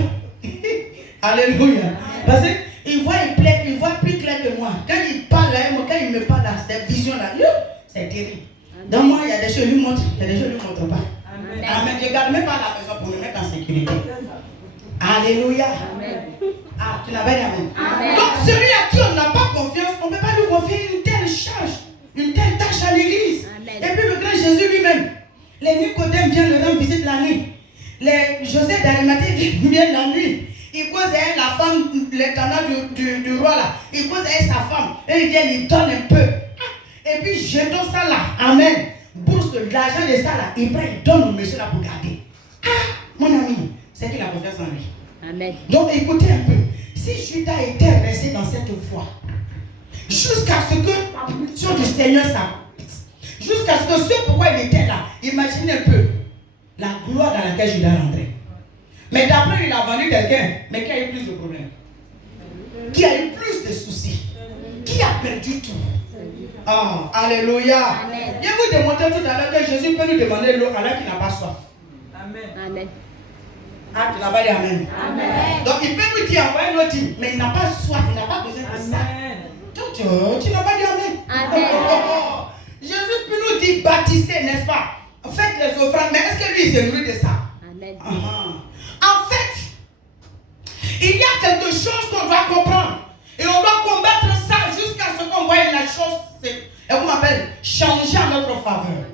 Alléluia. Parce qu'il voit, il voit plus clair que moi. Quand il parle à moi, quand il me parle à cette vision-là, c'est terrible. Dans moi, il y a des choses qui lui montrent, il y a des choses qui ne lui montrent pas. Amen. Je ne garde même pas la maison pour me mettre en sécurité. Alléluia. Amen. Ah, tu n'as pas dit amen. Amen. Donc, celui à qui on n'a pas confiance, on ne peut pas lui confier une telle charge, une telle tâche à l'église. Amen. Et puis le grand Jésus lui-même, les Nicodèmes viennent le rendre visite la nuit. Les Joseph d'Arimathée viennent la nuit. Il cause avec la femme, l'intendant du roi là. Il cause avec sa femme. Et il vient, il donne un peu. Et puis jetons ça là. Amen. Bourse l'argent de ça là. Il prend, il donne au monsieur là pour garder. Ah, mon ami, c'est qu'il a confiance en lui. Amen. Donc écoutez un peu. Si Judas était resté dans cette voie, jusqu'à ce que la punition du Seigneur s'accomplisse, jusqu'à ce que ce pourquoi il était là, imaginez un peu la gloire dans laquelle Judas rentrait. Mais d'après il a vendu quelqu'un, mais qui a eu plus de problèmes, qui a eu plus de soucis, qui a perdu tout. Ah, alléluia. Amen. Je vous démontrer tout à l'heure que Jésus peut nous demander l'eau alors qu'il n'a pas soif. Amen. Ah, tu n'as pas dit amen. Amen. Donc il peut nous dire, envoyez l'eau, mais il n'a pas soif, il n'a pas besoin de ça. Donc tu n'as pas dit amen. Amen. Jésus peut nous dire baptisser, n'est-ce pas? Faites les offrandes, mais est-ce que lui il se nourrit de ça? Amen. En fait, il y a quelque chose qu'on doit comprendre. Et on doit combattre ça jusqu'à ce qu'on voit la chose, et qu'on appelle changer en notre faveur.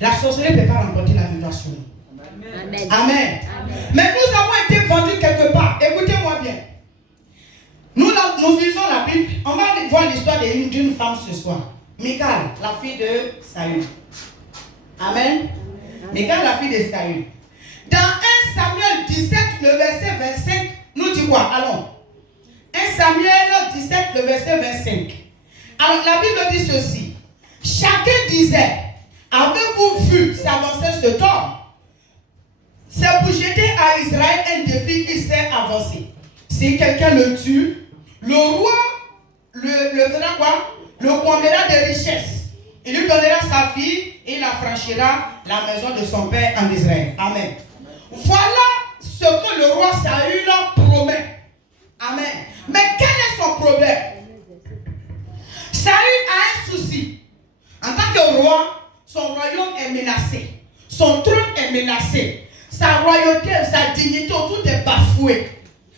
La sorcellerie ne peut pas remporter la victoire sur nous. Amen. Amen. Amen. Mais nous avons été vendus quelque part. Écoutez-moi bien. Nous lisons la Bible. On va voir l'histoire d'une femme ce soir. Michal, la fille de Saül. Amen. Michal, la fille de Saül. Dans 1 Samuel 17, le verset 25, nous dit quoi? Allons. 1 Samuel 17, le verset 25. Alors la Bible dit ceci. Chacun disait, avez-vous vu s'avancer ce homme? C'est pour jeter à Israël un défi qui s'est avancé. Si quelqu'un le tue, le roi le fera quoi? Le comblera de richesses. Il lui donnera sa fille et il affranchira la maison de son père en Israël. Amen. Voilà ce que le roi Saül promet. Amen. Mais quel est son problème? Saül a un souci. En tant que roi, son royaume est menacé. Son trône est menacé. Sa royauté, sa dignité, tout est bafoué.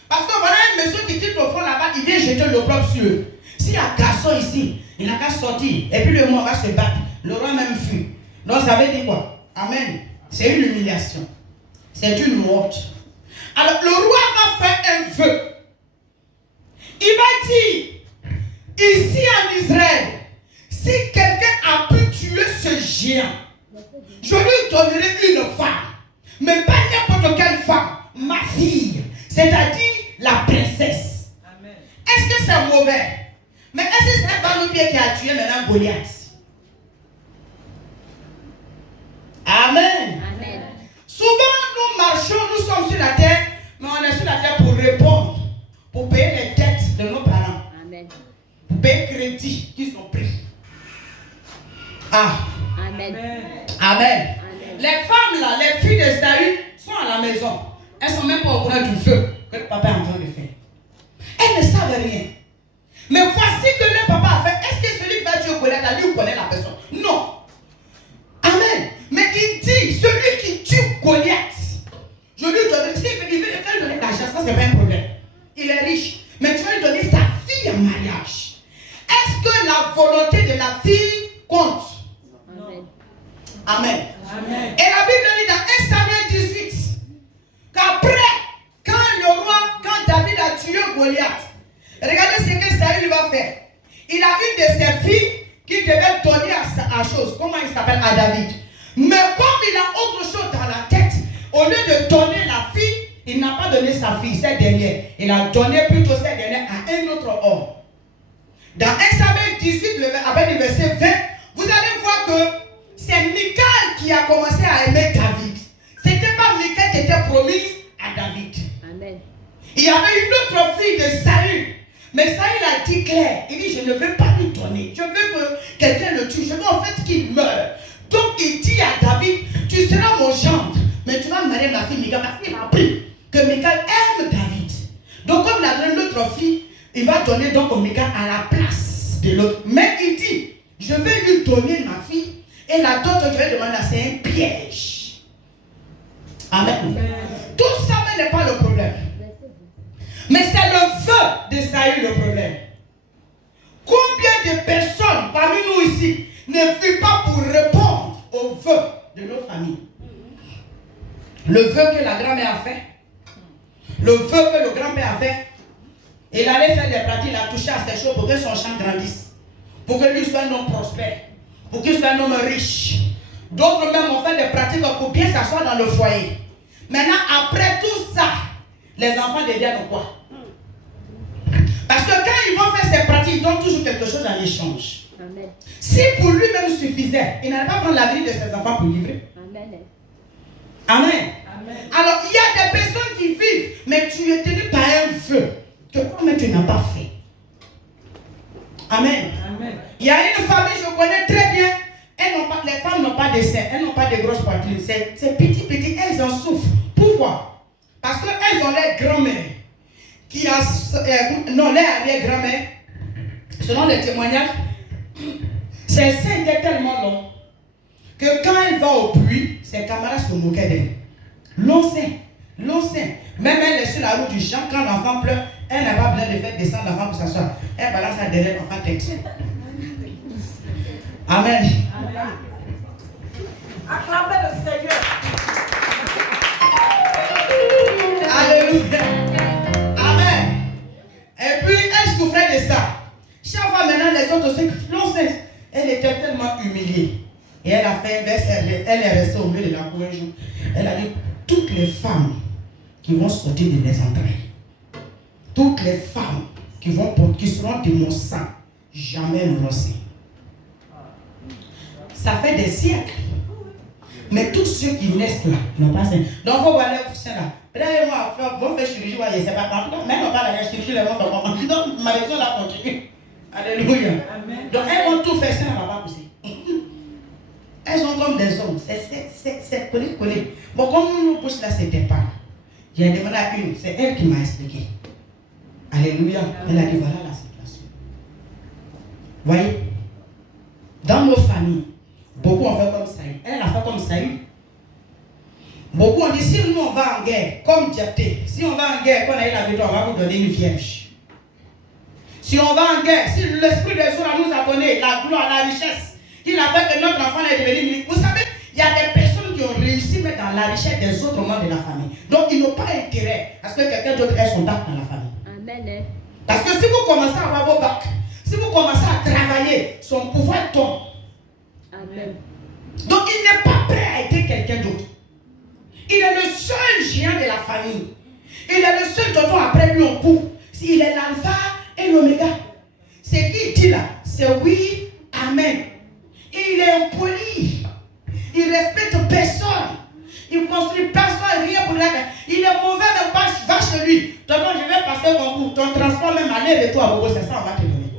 Parce que voilà un monsieur qui quitte le front là-bas, il vient jeter le propre sur eux. S'il y a un garçon ici, il n'a qu'à sortir. Et puis le monde va se battre. Le roi même fuit. Donc ça veut dire quoi? Amen. C'est une humiliation. C'est une honte. Alors le roi va faire un vœu. Il va dire, ici en Israël, si quelqu'un a pu tuer ce géant, je lui donnerai une femme. Mais pas n'importe quelle femme, ma fille, c'est-à-dire la princesse. Amen. Est-ce que c'est mauvais? Mais est-ce que c'est pas nous qui a tué maintenant Goliath? Amen. Amen. Souvent nous marchons, nous sommes sur la terre, mais on est sur la terre pour répondre, pour payer les dettes de nos parents. Amen. Pour payer les crédits qu'ils ont pris. Ah. Amen. Amen. Les femmes là, les filles de Saül sont à la maison. Elles ne sont même pas au courant du feu que le papa est en train de faire. Elles ne savent rien. Mais voici que le papa a fait. Est-ce que celui qui va tuer Goliath, lui connaît la personne? Non. Amen. Mais il dit, celui qui tue Goliath, je lui donne, il veut donner l'argent, ça c'est pas un problème. Il est riche. Mais tu vas lui donner ta fille en mariage. Est-ce que la volonté de la fille compte? Amen. Amen. Amen. Et la Bible dit dans 1 Samuel 18 qu'après, quand David a tué Goliath, regardez ce que Saül va faire. Il a une de ses filles qui devait donner à chose. Comment il s'appelle? À David. Mais comme il a autre chose dans la tête, au lieu de donner la fille, il n'a pas donné sa fille, cette dernière. Il a donné plutôt cette dernière à un autre homme. Dans 1 Samuel 18, avec le verset 20, vous allez voir que c'est Michal qui a commencé à aimer David. Ce n'était pas Michal qui était promise à David. Amen. Il y avait une autre fille de Saül. Mais Saül a dit clair. Il dit, je ne veux pas lui donner. Je veux que quelqu'un le tue. Je veux en fait qu'il meure. Donc il dit à David, tu seras mon gendre. Mais tu vas marier ma fille Michal. Parce qu'il m'a appris que Michal aime David. Donc comme il a donné l'autre fille, il va donner donc au Michal à la place de l'autre. Mais il dit, je vais lui donner ma fille. Et la dot que je vais demander, c'est un piège. Amen. Tout ça n'est pas le problème. Mais c'est le vœu de Saül le problème. Combien de personnes parmi nous ici ne vivent pas pour répondre au vœu de nos familles? Le vœu que la grand-mère a fait, le vœu que le grand-père a fait, il allait faire des pratiques, il a touché à ces choses pour que son champ grandisse, pour que lui soit un homme prospère, pour qu'il soit un homme riche. D'autres même ont fait des pratiques pour bien s'asseoir dans le foyer. Maintenant, après tout ça, les enfants deviennent quoi? Parce que quand ils vont faire ces pratiques, ils donnent toujours quelque chose en échange. Amen. Si pour lui-même suffisait, il n'allait pas prendre la vie de ses enfants pour livrer. Amen. Amen. Amen. Alors, il y a des personnes qui vivent, mais tu es tenu par un vœu que toi-même tu n'as pas fait. Amen. Amen. Il y a une famille, je connais très bien, les femmes n'ont pas de seins, elles n'ont pas de grosses poitrines, c'est petit, elles en souffrent. Pourquoi? Parce qu'elles ont leur grand-mère, leur arrière-grand-mère, selon les témoignages, ses seins étaient tellement longs que quand elle va au puits, ses camarades se moquaient d'elle. Long sein. Même elle est sur la route du champ, quand l'enfant pleure, elle n'a pas besoin de faire descendre l'enfant pour s'asseoir. Elle balance ça derrière l'enfant tête. Amen. Amen. Acclamez le Seigneur. Alléluia. Amen. Et puis elle souffrait de ça. Chaque fois maintenant les autres aussi, elle était tellement humiliée. Et elle a fait un verse, elle est restée au milieu de la cour un jour. Elle a dit, toutes les femmes qui vont sortir de mes entrailles, toutes les femmes qui seront de mon sang, jamais n'auront sein. Ça fait des siècles. Mais tous ceux qui naissent là n'ont pas sein. Donc il faut voir les sein là. Peut-être qu'ils vont faire chirurgie, je ne sais pas. Même on parle de la chirurgie, ils vont faire comment. Donc ma raison là continue. Alléluia. Amen. Donc elles vont tout faire, ça ne va pas pousser. Elles sont comme des hommes. C'est collé. Bon, comme nous nous pousse là, c'était pas. J'ai demandé à une, c'est elle qui m'a expliqué. Alléluia. Elle a dit voilà la situation. Voyez, dans nos familles, beaucoup ont fait comme Saül. Elle a fait comme Saül. Beaucoup ont dit si nous on va en guerre, comme Jephthé, si on va en guerre, qu'on a eu la victoire, on va vous donner une vierge. Si on va en guerre, si l'esprit des jours nous a donné la gloire, la richesse, il a fait que notre enfant est devenu ministre. Vous savez, il y a des personnes qui ont réussi mais dans la richesse des autres membres de la famille. Donc ils n'ont pas intérêt à ce que quelqu'un d'autre ait son bac dans la famille. Amen. Parce que si vous commencez à avoir vos bacs, si vous commencez à travailler, son pouvoir tombe. Amen. Donc il n'est pas prêt à aider quelqu'un d'autre. Il est le seul géant de la famille. Il est le seul dont après lui on court. Il est l'alpha et l'oméga. Ce qu'il dit là, c'est oui, amen. Il est impoli. Il respecte personne. Il ne construit personne, rien pour la guerre. Il est mauvais, mais va chez lui. Donc je vais passer mon cours. Ton transport même aller-retour à Bogo, c'est ça, on va te donner.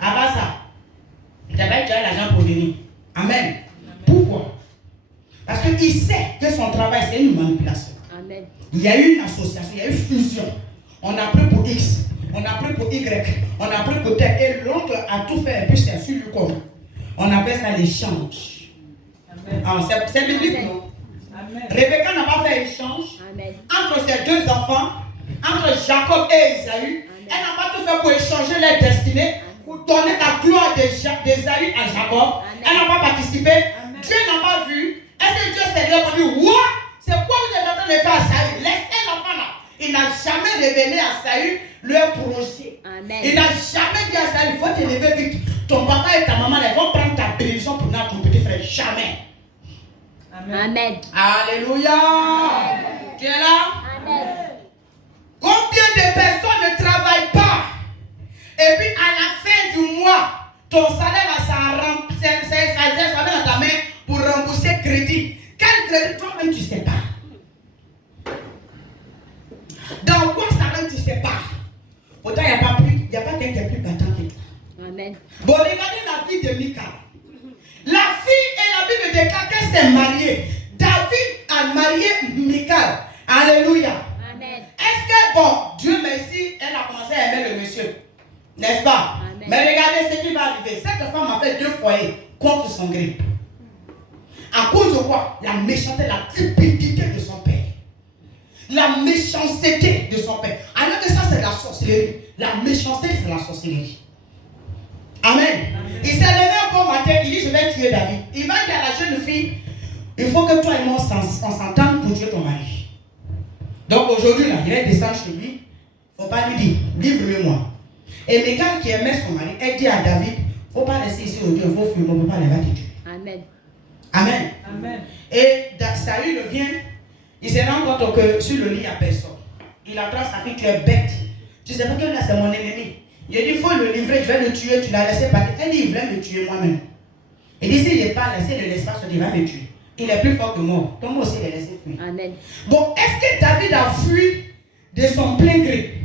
Avant ça, tu as l'argent pour venir. Amen. Pourquoi? Parce qu'il sait que son travail, c'est une manipulation. Amen. Il y a eu une association, il y a eu une fusion. On a pris pour X, on a pris pour Y, on a pris pour T. Et l'autre a tout fait et puis c'est sur lui comme. On appelle ça l'échange. C'est biblique, non? Amen. Rebecca n'a pas fait échange. Amen. Entre ses deux enfants, entre Jacob et Esaü. Elle n'a pas tout fait pour échanger leur destinée, pour donner la gloire d'Esaü à Jacob. Amen. Elle n'a pas participé. Amen. Dieu n'a pas vu. Est-ce que Dieu s'est dit, c'est quoi vous êtes en train de faire à Saül? Laissez l'enfant là. Il n'a jamais révélé à Saül leur projet. Amen. Il n'a jamais dit à Saül, il faut te lever vite. Ton papa et ta maman, ils vont prendre ta bénédiction pour ton petit frère. Jamais. Amen. Amen. Alléluia. Amen. Tu es là? Amen. Combien de personnes ne travaillent pas? Et puis à la fin du mois, ton salaire ça vient dans ta main pour rembourser crédit. Quel crédit? Toi-même tu ne sais pas. Dans quoi ça rentre, tu ne sais pas. Pourtant, il n'y a pas quelqu'un qui est plus battant que toi. Amen. Bon, regardez la vie de Michal. La fille et la Bible déclare qu'elle s'est mariée. David a marié Michal. Alléluia. Amen. Est-ce que, bon, Dieu merci, elle a commencé à aimer le monsieur. N'est-ce pas? Amen. Mais regardez ce qui va arriver. Cette femme a fait 2 foyers contre son gré. À cause de quoi? La méchanceté, la cupidité de son père. La méchanceté de son père. Alors que ça, c'est la sorcellerie. La méchanceté, c'est la sorcellerie. Amen. Il s'est levé un bon matin, il dit je vais tuer David. Il va dire à la jeune fille, il faut que toi et moi on s'entende pour tuer ton mari. Donc aujourd'hui, là, il va descendre chez lui. Il ne faut pas lui dire, livre-le-moi. Et Michal qui aimait son mari, elle dit à David, il ne faut pas rester ici aujourd'hui, il faut fuir, on ne peut pas les te tuer. Amen. Amen. Amen. Et Saül vient, il se rend compte que sur le lit, il n'y a personne. Il attend sa fille, tu es bête. Tu sais pas que là, c'est mon ennemi. Il dit, il faut le livrer, je vais le tuer, tu l'as laissé partir. Elle dit, il voulait me tuer moi-même. Il dit, s'il n'est pas laissé de l'espace, il va me tuer. Il est plus fort que moi. Donc moi aussi, il est laissé fuir. Amen. Bon, est-ce que David a fui de son plein gré?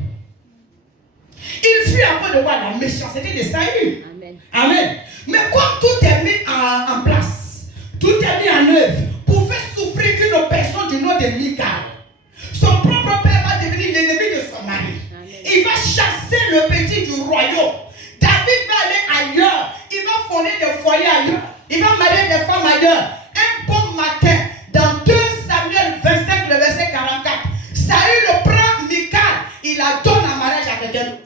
Il fuit à cause de quoi? La méchanceté de Saül. Amen. Amen. Mais comme tout est mis en place, tout est mis en œuvre pour faire souffrir une personne du nom de Michal, son propre père va devenir l'ennemi de son mari. Amen. Il va chasser le petit du royaume. David va aller ailleurs. Il va fonder des foyers ailleurs. Il va marier des femmes ailleurs. Un bon matin, dans 2 Samuel 25, le verset 44, Saül prend Michal, il la donne en mariage à quelqu'un.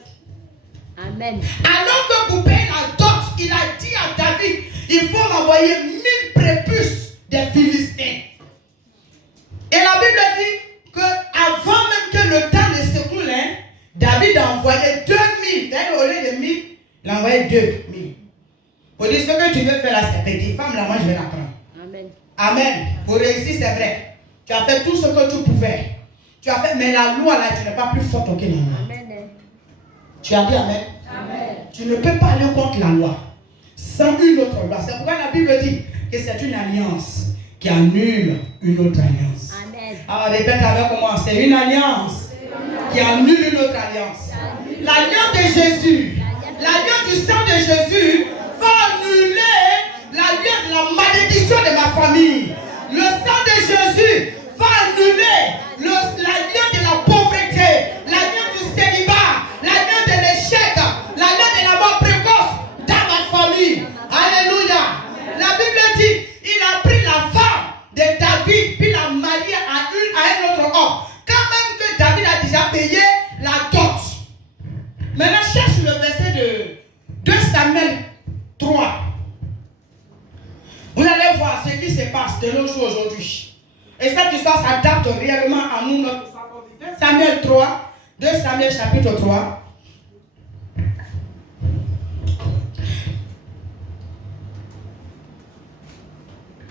Amen. Alors que pour payer la dot, il a dit à David, il faut m'envoyer 1000 prépuces des Philistins. Et la Bible dit qu'avant même que le temps ne s'écoule, David a envoyé 2000. D'ailleurs, au lieu de 1000, il a envoyé 2000. Pour dire ce que tu veux faire là, c'est petit. Femme là, moi je vais la prendre. Amen. Amen. Pour réussir, c'est vrai. Tu as fait tout ce que tu pouvais. Tu as fait, mais la loi là, tu n'es pas plus forte que la loi. Amen. Tu as dit Amen. Amen. Tu ne peux pas aller contre la loi sans une autre loi. C'est pourquoi la Bible dit que c'est une alliance qui annule une autre alliance. Amen. Alors répète avec moi, c'est une alliance qui annule une autre alliance. L'alliance de Jésus, l'alliance du sang de Jésus va annuler l'alliance de la malédiction de ma famille. Le sang de Jésus va annuler l'alliance de la pauvreté, l'alliance du célibat, l'alliance de l'échec, l'alliance de la mort précoce dans ma famille. Alléluia. La Bible dit, il a pris la femme de David, puis l'a mariée à un autre homme. Quand même que David a déjà payé la dot. Maintenant, cherche le verset de 2 Samuel 3. Vous allez voir ce qui se passe de nos jours aujourd'hui. Et cette histoire s'adapte réellement à nous, notre savoir. 2 Samuel 3, 2 Samuel chapitre 3.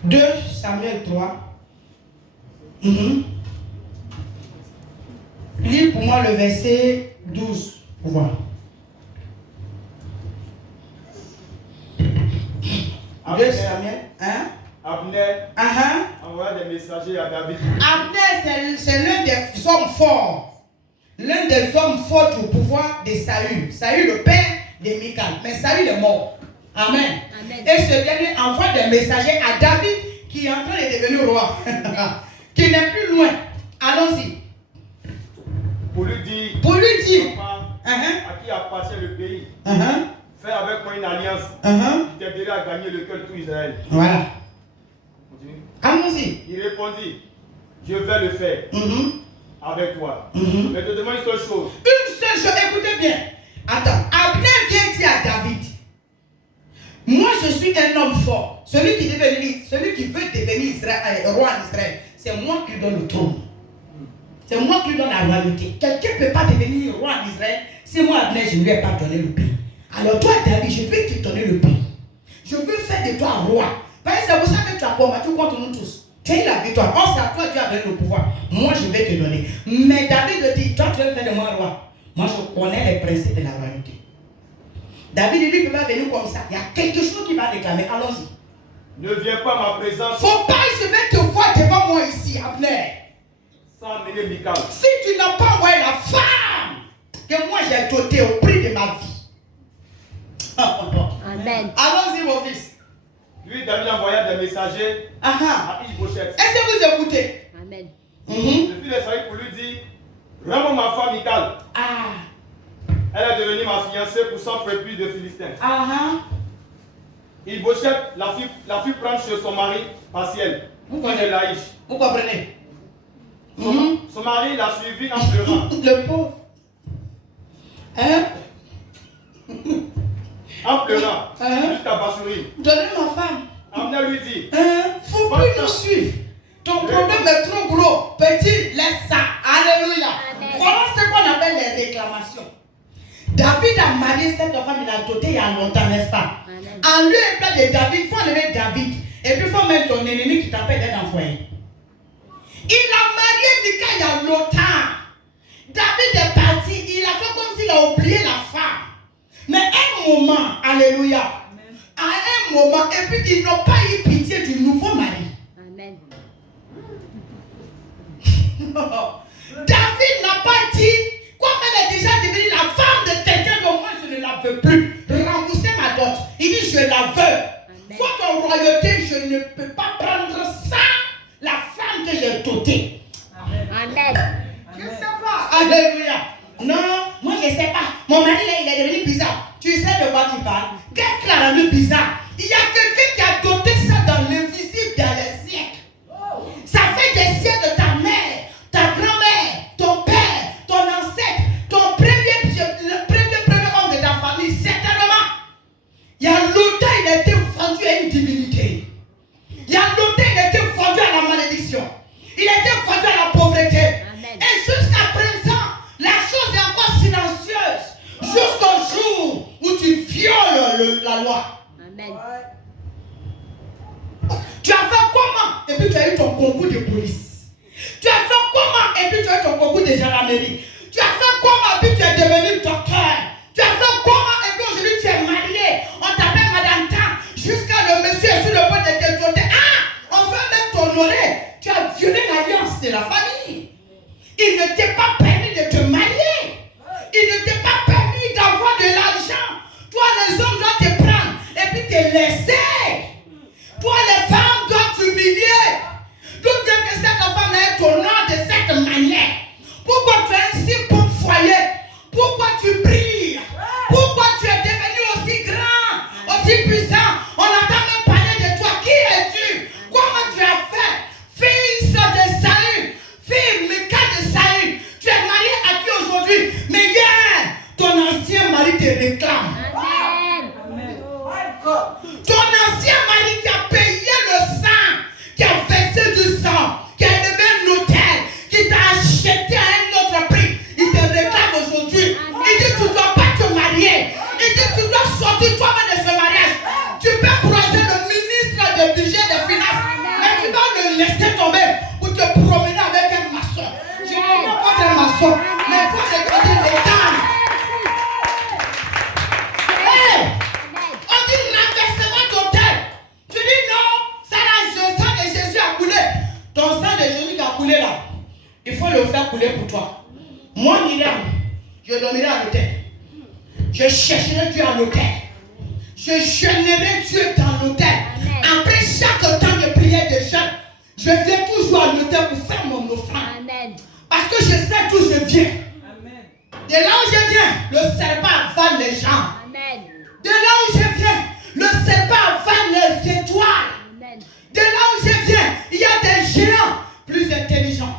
« 2 Samuel 3. Lis pour moi le verset 12. Pour voir. Abner, 2 Samuel. Hein? Abner envoya des messagers à David. Abner, c'est l'un des hommes forts. L'un des hommes forts du pouvoir de Saül. Saül, le père de Michal. Mais Saül est mort. Amen. Amen. Et ce dernier envoie des messagers à David qui est en train de devenir roi. Qui n'est plus loin. Allons-y. Pour lui dire, Papa, à qui appartient le pays, fais avec moi une alliance. Je t'aiderai à gagner le cœur de tout Israël. Voilà. Continue. Allons-y. Il répondit, je vais le faire avec toi. Mais te demande une seule chose. Une seule chose, écoutez bien. Attends, Abner vient dire à David, moi je suis un homme fort. Celui qui veut devenir roi en Israël, c'est moi qui lui donne le trône. C'est moi qui lui donne la royauté. Quelqu'un ne peut pas devenir roi en Israël si moi, Abner, je ne lui ai pas donné le pays. Alors toi, David, je vais te donner le pays. Je veux faire de toi roi. Parce que c'est pour ça que tu as combattu contre nous tous. Tu as eu la victoire. Oh, c'est à toi Dieu a donné le pouvoir. Moi, je vais te donner. Mais David dit, toi, tu veux faire de moi roi. Moi, je connais les principes de la royauté. David, lui, ne peut pas venir comme ça. Il y a quelque chose qui va réclamer. Allons-y. Ne viens pas à ma présence. Faut pas, je vais te voir devant moi ici, Abner. Sans amener Michal. Si tu n'as pas envoyé la femme que moi j'ai dotée au prix de ma vie. Amen. Allons-y, mon fils. Lui, David envoya des messagers à Ishbosheth. Est-ce que vous écoutez? Amen. Le fils de Saïd pour lui dire, rends-moi ma femme Michal. Elle est devenue ma fiancée pour 100 prépuces de Philistins. Ishbosheth la fit prendre chez son mari partiel. Vous comprenez? Son mari l'a suivi en pleurant. Le pauvre. En pleurant, jusqu'à Bassourie. Donnez ma femme. Abner lui dit, faut plus nous suivre. Ton problème est trop gros. Petit, laisse ça. Alléluia. Voilà ce qu'on appelle les réclamations. David a marié cette femme, il a doté il y a longtemps, n'est-ce pas? En lieu et place de David, il faut enlever David. Et puis il faut mettre ton ennemi qui t'appelle d'être en foyer. Il a marié Michal il y a longtemps. David est parti, il a fait comme s'il a oublié la femme. Mais un moment, alléluia, à un moment, et puis ils n'ont pas eu pitié du nouveau mari. Amen. David n'a pas dit, comme elle est déjà devenue la femme de quelqu'un dont moi je ne la veux plus, rembourser ma dot. Il dit je la veux. Votre royauté, je ne peux pas prendre ça, la femme que j'ai dotée. Amen. Je ne sais pas. Alléluia. Non, moi je ne sais pas. Mon mari là, il est devenu bizarre. Tu sais de quoi tu parles? Qu'est-ce qu'il a rendu bizarre? Il y a quelqu'un qui a doté ça dans l'invisible dans les siècles. Ça fait des siècles de ta mère, ta grand-mère, ton père, ton ancêtre, ton le premier homme de ta famille, certainement. Il y a longtemps, il a été vendu à une divinité. Il y a longtemps, il a été vendu à la malédiction. Il a été vendu à la pauvreté. Amen. Et jusqu'à présent, la chose est encore silencieuse. Jusqu'au jour où tu violes la loi. Amen. Tu as fait comment? Et puis tu as eu ton concours de police. Tu as fait comment? Et puis tu as eu ton concours de gendarmerie. Tu as fait comment? Et puis tu es devenu docteur. Tu as fait comment? Et puis aujourd'hui tu es marié. On t'appelle Madame Tan. Jusqu'à le monsieur est sur le point de te doter. On veut même t'honorer. Tu as violé l'alliance de la famille. Il ne t'est pas permis de te marier. Il ne t'est pas permis d'avoir de l'argent. Toi, les hommes doivent te prendre et puis te laisser. Toi, les femmes doivent t'humilier. D'où vient que cette femme est honneur de cette manière? Pourquoi tu es un si bon foyer? Pourquoi tu brilles? Pourquoi tu es devenu aussi grand, aussi puissant? On n'a pas même parlé de toi. Qui es-tu? Comment tu as fait? Fils de Saül, fille Michal de Saül. Tu es marié à qui aujourd'hui? Mais hier, ton ancien mari te réclame. Amen. Ton ancien mari qui a payé le sang, qui a versé du sang, qui a élevé un hôtel, qui t'a acheté à un autre prix, il te réclame aujourd'hui. Il dit tu ne dois pas te marier. Il dit tu dois sortir toi-même de ce mariage. Tu peux croiser le ministre du budget des finances, mais tu dois le laisser tomber pour te promener avec un maçon. Je ne dis pas un maçon, mais il faut regarder les dames. On dit renversement total. Tu dis non, ça là, le sang de Jésus a coulé. Ton sang de Jésus qui a coulé là, il faut le faire couler pour toi. Moi, Myriam, je dormirai à l'hôtel. Je chercherai Dieu à l'hôtel. Je jeûnerai Dieu dans l'hôtel. Après chaque temps de prière de jeûne, je viens toujours à l'hôtel pour faire mon offrande. Parce que je sais d'où je viens. De là où je viens, le serpent avale les gens. De là où je viens, le serpent avale les étoiles. De là où je viens, il y a des géants plus intelligents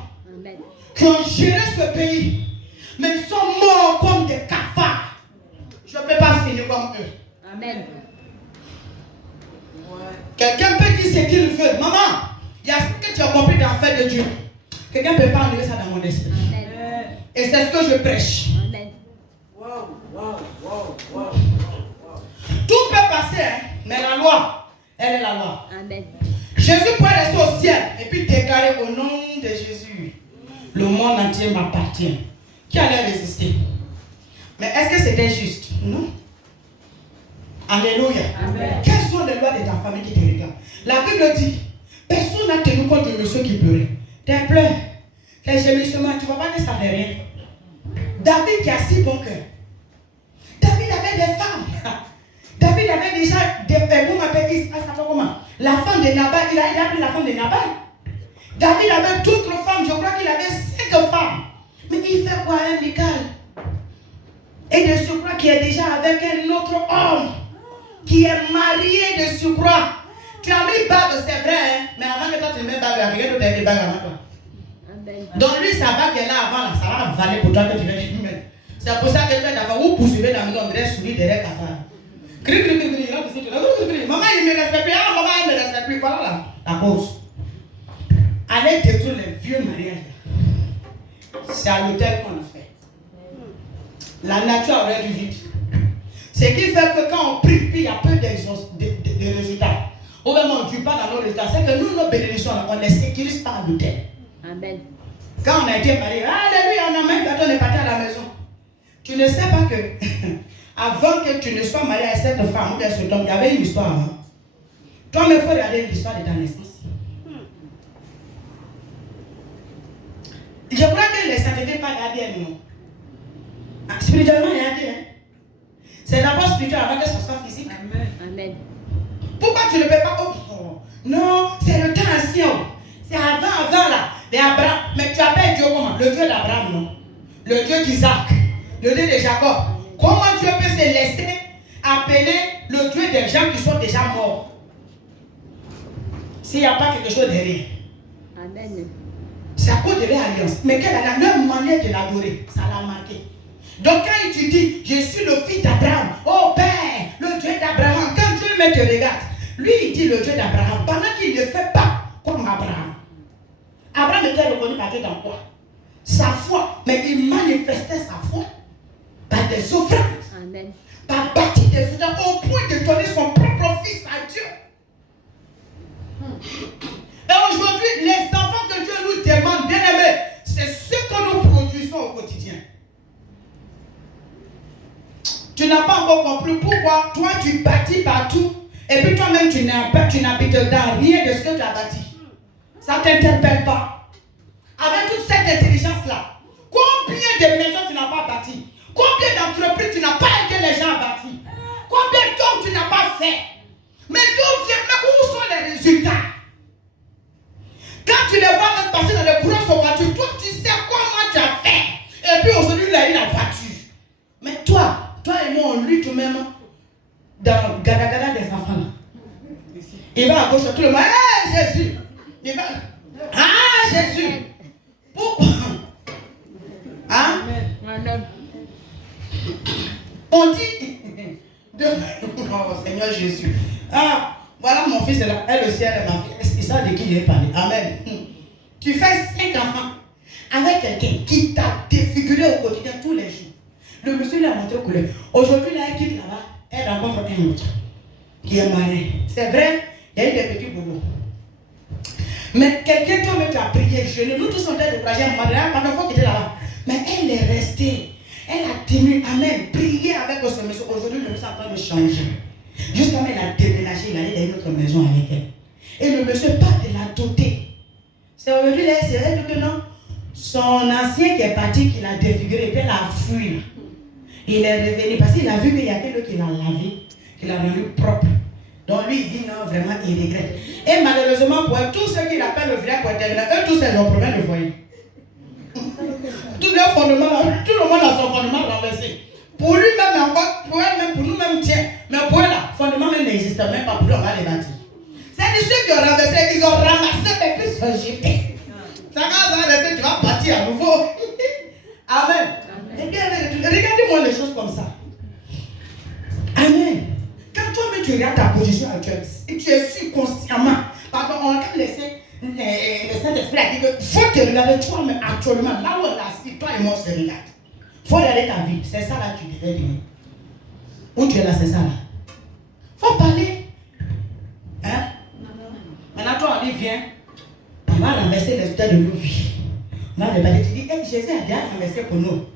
qui ont géré ce pays. Mais ils sont morts comme des cafards. Je ne peux pas finir comme eux. Amen. Quelqu'un peut dire ce qu'il veut. Maman, il y a ce que tu as compris dans l'affaire de Dieu. Quelqu'un ne peut pas enlever ça dans mon esprit. Amen. Et c'est ce que je prêche. Amen. Tout peut passer, hein, mais la loi, elle est la loi. Amen. Jésus peut rester au ciel et puis monde entier m'appartient. Qui allait résister? Mais est-ce que c'était juste? Non. Alléluia. Amen. Quelles sont les lois de ta famille qui te réclament? La Bible dit, personne n'a tenu compte de monsieur qui pleurait. Tes pleurs, tes gémissements, tu ne vas pas que ça fait rien. David qui a si bon cœur. David avait des femmes. David avait déjà la femme de Nabal. Il a pris la femme de Nabal. David avait d'autres femmes. Je crois qu'il avait 5 femmes. Mais il fait quoi, hein, Michal? Et de surcroît qui est déjà avec un autre homme qui est marié de surcroît. Tu as mis bague, c'est vrai, hein? Mais avant que toi tu mets bague, quelqu'un d'autre a mis bague avant toi. Donc lui, sa bague est là avant, là, ça va valer pour toi que tu viens de mettre. C'est pour ça que tu es d'abord, vous poursuivez dans la maison, on dirait souris derrière ta femme. Maman, il me respecte plus. Ah, maman, il me respecte plus. Voilà la cause. Allez détruire les vieux mariages. C'est à l'hôtel qu'on a fait. La nature aurait dû vite. Ce qui fait que quand on prie, puis il y a peu de résultats. Ou même on ne tue pas dans nos résultats. C'est que nous, nos bénédictions, on ne les sécurise pas à l'hôtel. Amen. Quand on a été marié, alléluia, on a même quand on est parti à la maison. Tu ne sais pas que avant que tu ne sois marié à cette femme ou à cet homme, il y avait une histoire avant. Toi-même, il faut regarder l'histoire de ta naissance. Je crois que les saintetés pas d'ADN, non. Spirituellement, il y a ADN. C'est d'abord spirituel avant que ce soit physique. Amen. Amen. Pourquoi tu ne peux pas? Oh, non, c'est le temps ancien. C'est avant là. D'Abraham. Mais tu appelles Dieu comment? Le Dieu d'Abraham, non. Le Dieu d'Isaac. Le Dieu de Jacob. Comment Dieu peut se laisser appeler le Dieu des gens qui sont déjà morts? S'il n'y a pas quelque chose derrière. Amen. C'est à cause de l'alliance. Mais quelle est la manière de l'adorer? Ça l'a marqué. Donc quand tu dis, je suis le fils d'Abraham, oh Père, le Dieu d'Abraham, quand Dieu me te regarde, lui il dit le Dieu d'Abraham, pendant qu'il ne fait pas comme Abraham. Abraham était reconnu par Dieu dans quoi? Sa foi. Mais il manifestait sa foi par des offrandes. Amen. Par bâtir des offrandes au point de donner son propre fils à Dieu. Et aujourd'hui, les enfants que Dieu nous demande, bien aimés, c'est ce que nous produisons au quotidien. Tu n'as pas encore compris pourquoi toi tu bâtis partout et puis toi-même tu n'habites dans rien de ce que tu as bâti. Ça ne t'interpelle pas. Avec toute cette intelligence-là, combien de maisons tu n'as pas bâti? Combien d'entreprises tu n'as pas aidé les gens à bâtir? Combien d'hommes tu n'as pas fait? Mais où sont les résultats? Quand tu les vois même passer dans les grosses voitures, toi tu sais comment tu as fait. Et puis aujourd'hui il a eu la voiture. Mais toi et moi on lutte même dans Gada des enfants là. Il va à gauche, tout le monde, Jésus. Il va, Jésus. Pourquoi? Hein? On dit, oh Seigneur Jésus. Voilà mon fils est là, elle aussi elle est ma fille. C'est ça de qui j'ai parlé. Amen. Tu fais 5 enfants avec quelqu'un qui t'a défiguré au quotidien tous les jours. Le monsieur lui a montré couleur. Aujourd'hui, là, elle quitte là-bas, elle rencontre un autre qui est marié. C'est vrai, il y a eu des petits bobos. Mais quelqu'un, toi-même, tu as prié, jeûné. Nous tous, on était découragés, pendant fois qu'il était là-bas. Mais elle est restée. Elle a tenu, amen, prié avec ce monsieur. Aujourd'hui, le monsieur est en train de changer. Jusqu'à même, il a déménagé, il allait dans une autre maison avec elle. Et le monsieur part de la doter. C'est aujourd'hui, là, c'est elle que non. Son ancien qui est parti, qui l'a défiguré, puis elle a fui. Il est revenu parce qu'il a vu qu'il y a quelqu'un qui l'a lavé, qui l'a rendu propre. Donc lui, il dit non, vraiment, il regrette. Et malheureusement, pour tous ceux qui l'appellent le vrai pour éternel, eux tous, ils ont problème de foyer. Tout le monde a son fondement renversé. Pour lui-même, encore, pour elle-même, pour nous-mêmes, tiens. Mais pour elle, le fondement même n'existe même pas, pour lui, on va les bâtir. C'est ceux qui ont renversé, ils ont ramassé, mais plus ils ont jeté. Ça va rester, tu vas partir à nouveau. Amen. Regardez-moi les choses comme ça. Amen. Quand toi-même tu regardes ta position actuelle, et tu es subconsciemment, pardon, on a laissé le Saint-Esprit a dit que faut te regarder toi-même actuellement, là où on est assis, toi et moi on se regarde. Faut regarder ta vie, c'est ça là que tu devais dire. Où tu es là, c'est ça là. Faut parler. Hein? Maintenant toi on dit viens, on va renverser les états de nos vies. Va le balai, tu dis, Jésus a déjà renversé pour nous.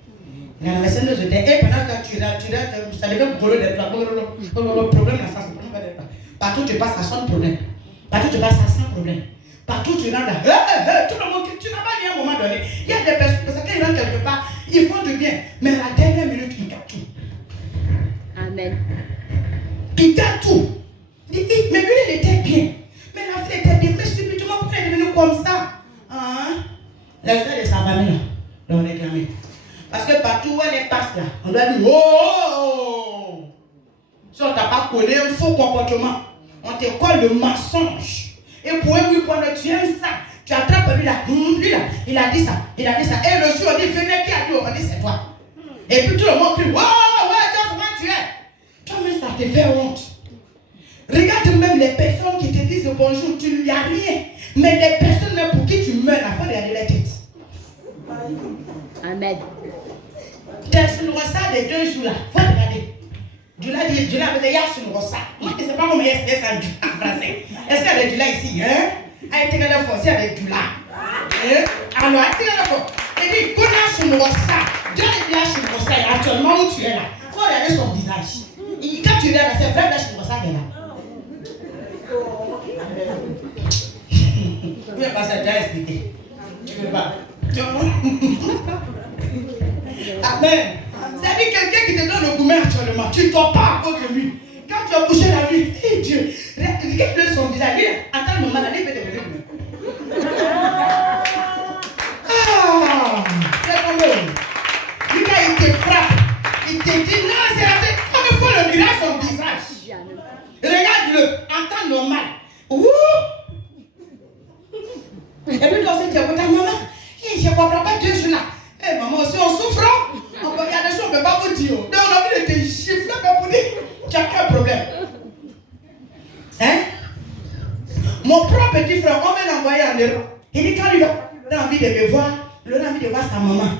Il a renversé nos jetés. Et pendant que tu ça devait brûler des plats. Le problème, ça, c'est pas nous. Partout tu passes, ça sonne problème. Partout tu passes, ça sent problème. Partout tu rentres là. Tout le monde, tu n'as pas dit à un moment donné. Il y a des personnes, parce qu'ils rentrent quelque part, ils font du bien. Mais à la dernière minute, ils gâtent tout. Amen. Il gâte tout. Mais lui, il était bien. Mais la fille était bien. Mais subitement, pourquoi elle est devenue comme ça? Hein? La vie de sa famille, là, on est clamé. Parce que partout où elle passe, là, on doit dire, oh! Si on ne t'a pas collé un faux comportement, on te colle le mensonge. Et pour lui, quand tu aimes ça, tu attrapes lui là, il a dit ça, il a dit ça. Et le jour, on dit, venez, qui a dit, on dit, c'est toi. Et puis tout le monde crie, ouais, toi, comment tu es? Toi-même, ça te fait honte. Regarde même les personnes qui te disent bonjour, tu n'y as rien. Mais les personnes même pour qui tu meurs, la fin de la tête. Amen. Tu es sur le ressort des 2 jours là. Faut regarder. Dieu l'a dit, Dieu l'a dit, il y a sur le ressort. Moi, je ne sais pas comment il y a ça en français. Est-ce qu'il y a des Dieu là ici? Hein? Ah, il y a des fois, il y a des Dieu là. Alors, il y a des fois. Il dit, qu'on a sur le ressort. Dieu est là sur le ressort. Actuellement, où tu es là. Il faut regarder son visage. Quand tu es là, c'est vrai, là sur le ressort, il est là. Tu ne peux pas ça, déjà expliqué. Tu ne peux pas. Amen. C'est-à-dire quelqu'un qui te donne le gourmet actuellement, tu ne dors pas à cause de lui. Quand tu as couché la nuit, hey Dieu, regarde son visage, attends le moment, il peut devenir gourmet. Ah, c'est tombé. Lui, là, il te frappe. Il te dit, non, c'est la tête. Comme il faut le mirer son visage. Regarde-le, en temps normal. Ouh! Et puis toi aussi, tu es ta maman. Je ne comprends pas 2 jours là. Eh maman, aussi on souffre. Il y a des choses qu'on ne peut pas vous dire. Donc on a envie de te gifler pour dire, tu as quel problème? Hein? Mon propre petit frère, on va l'envoyer en Europe. Il dit quand il a envie de me voir, il a envie de voir sa maman.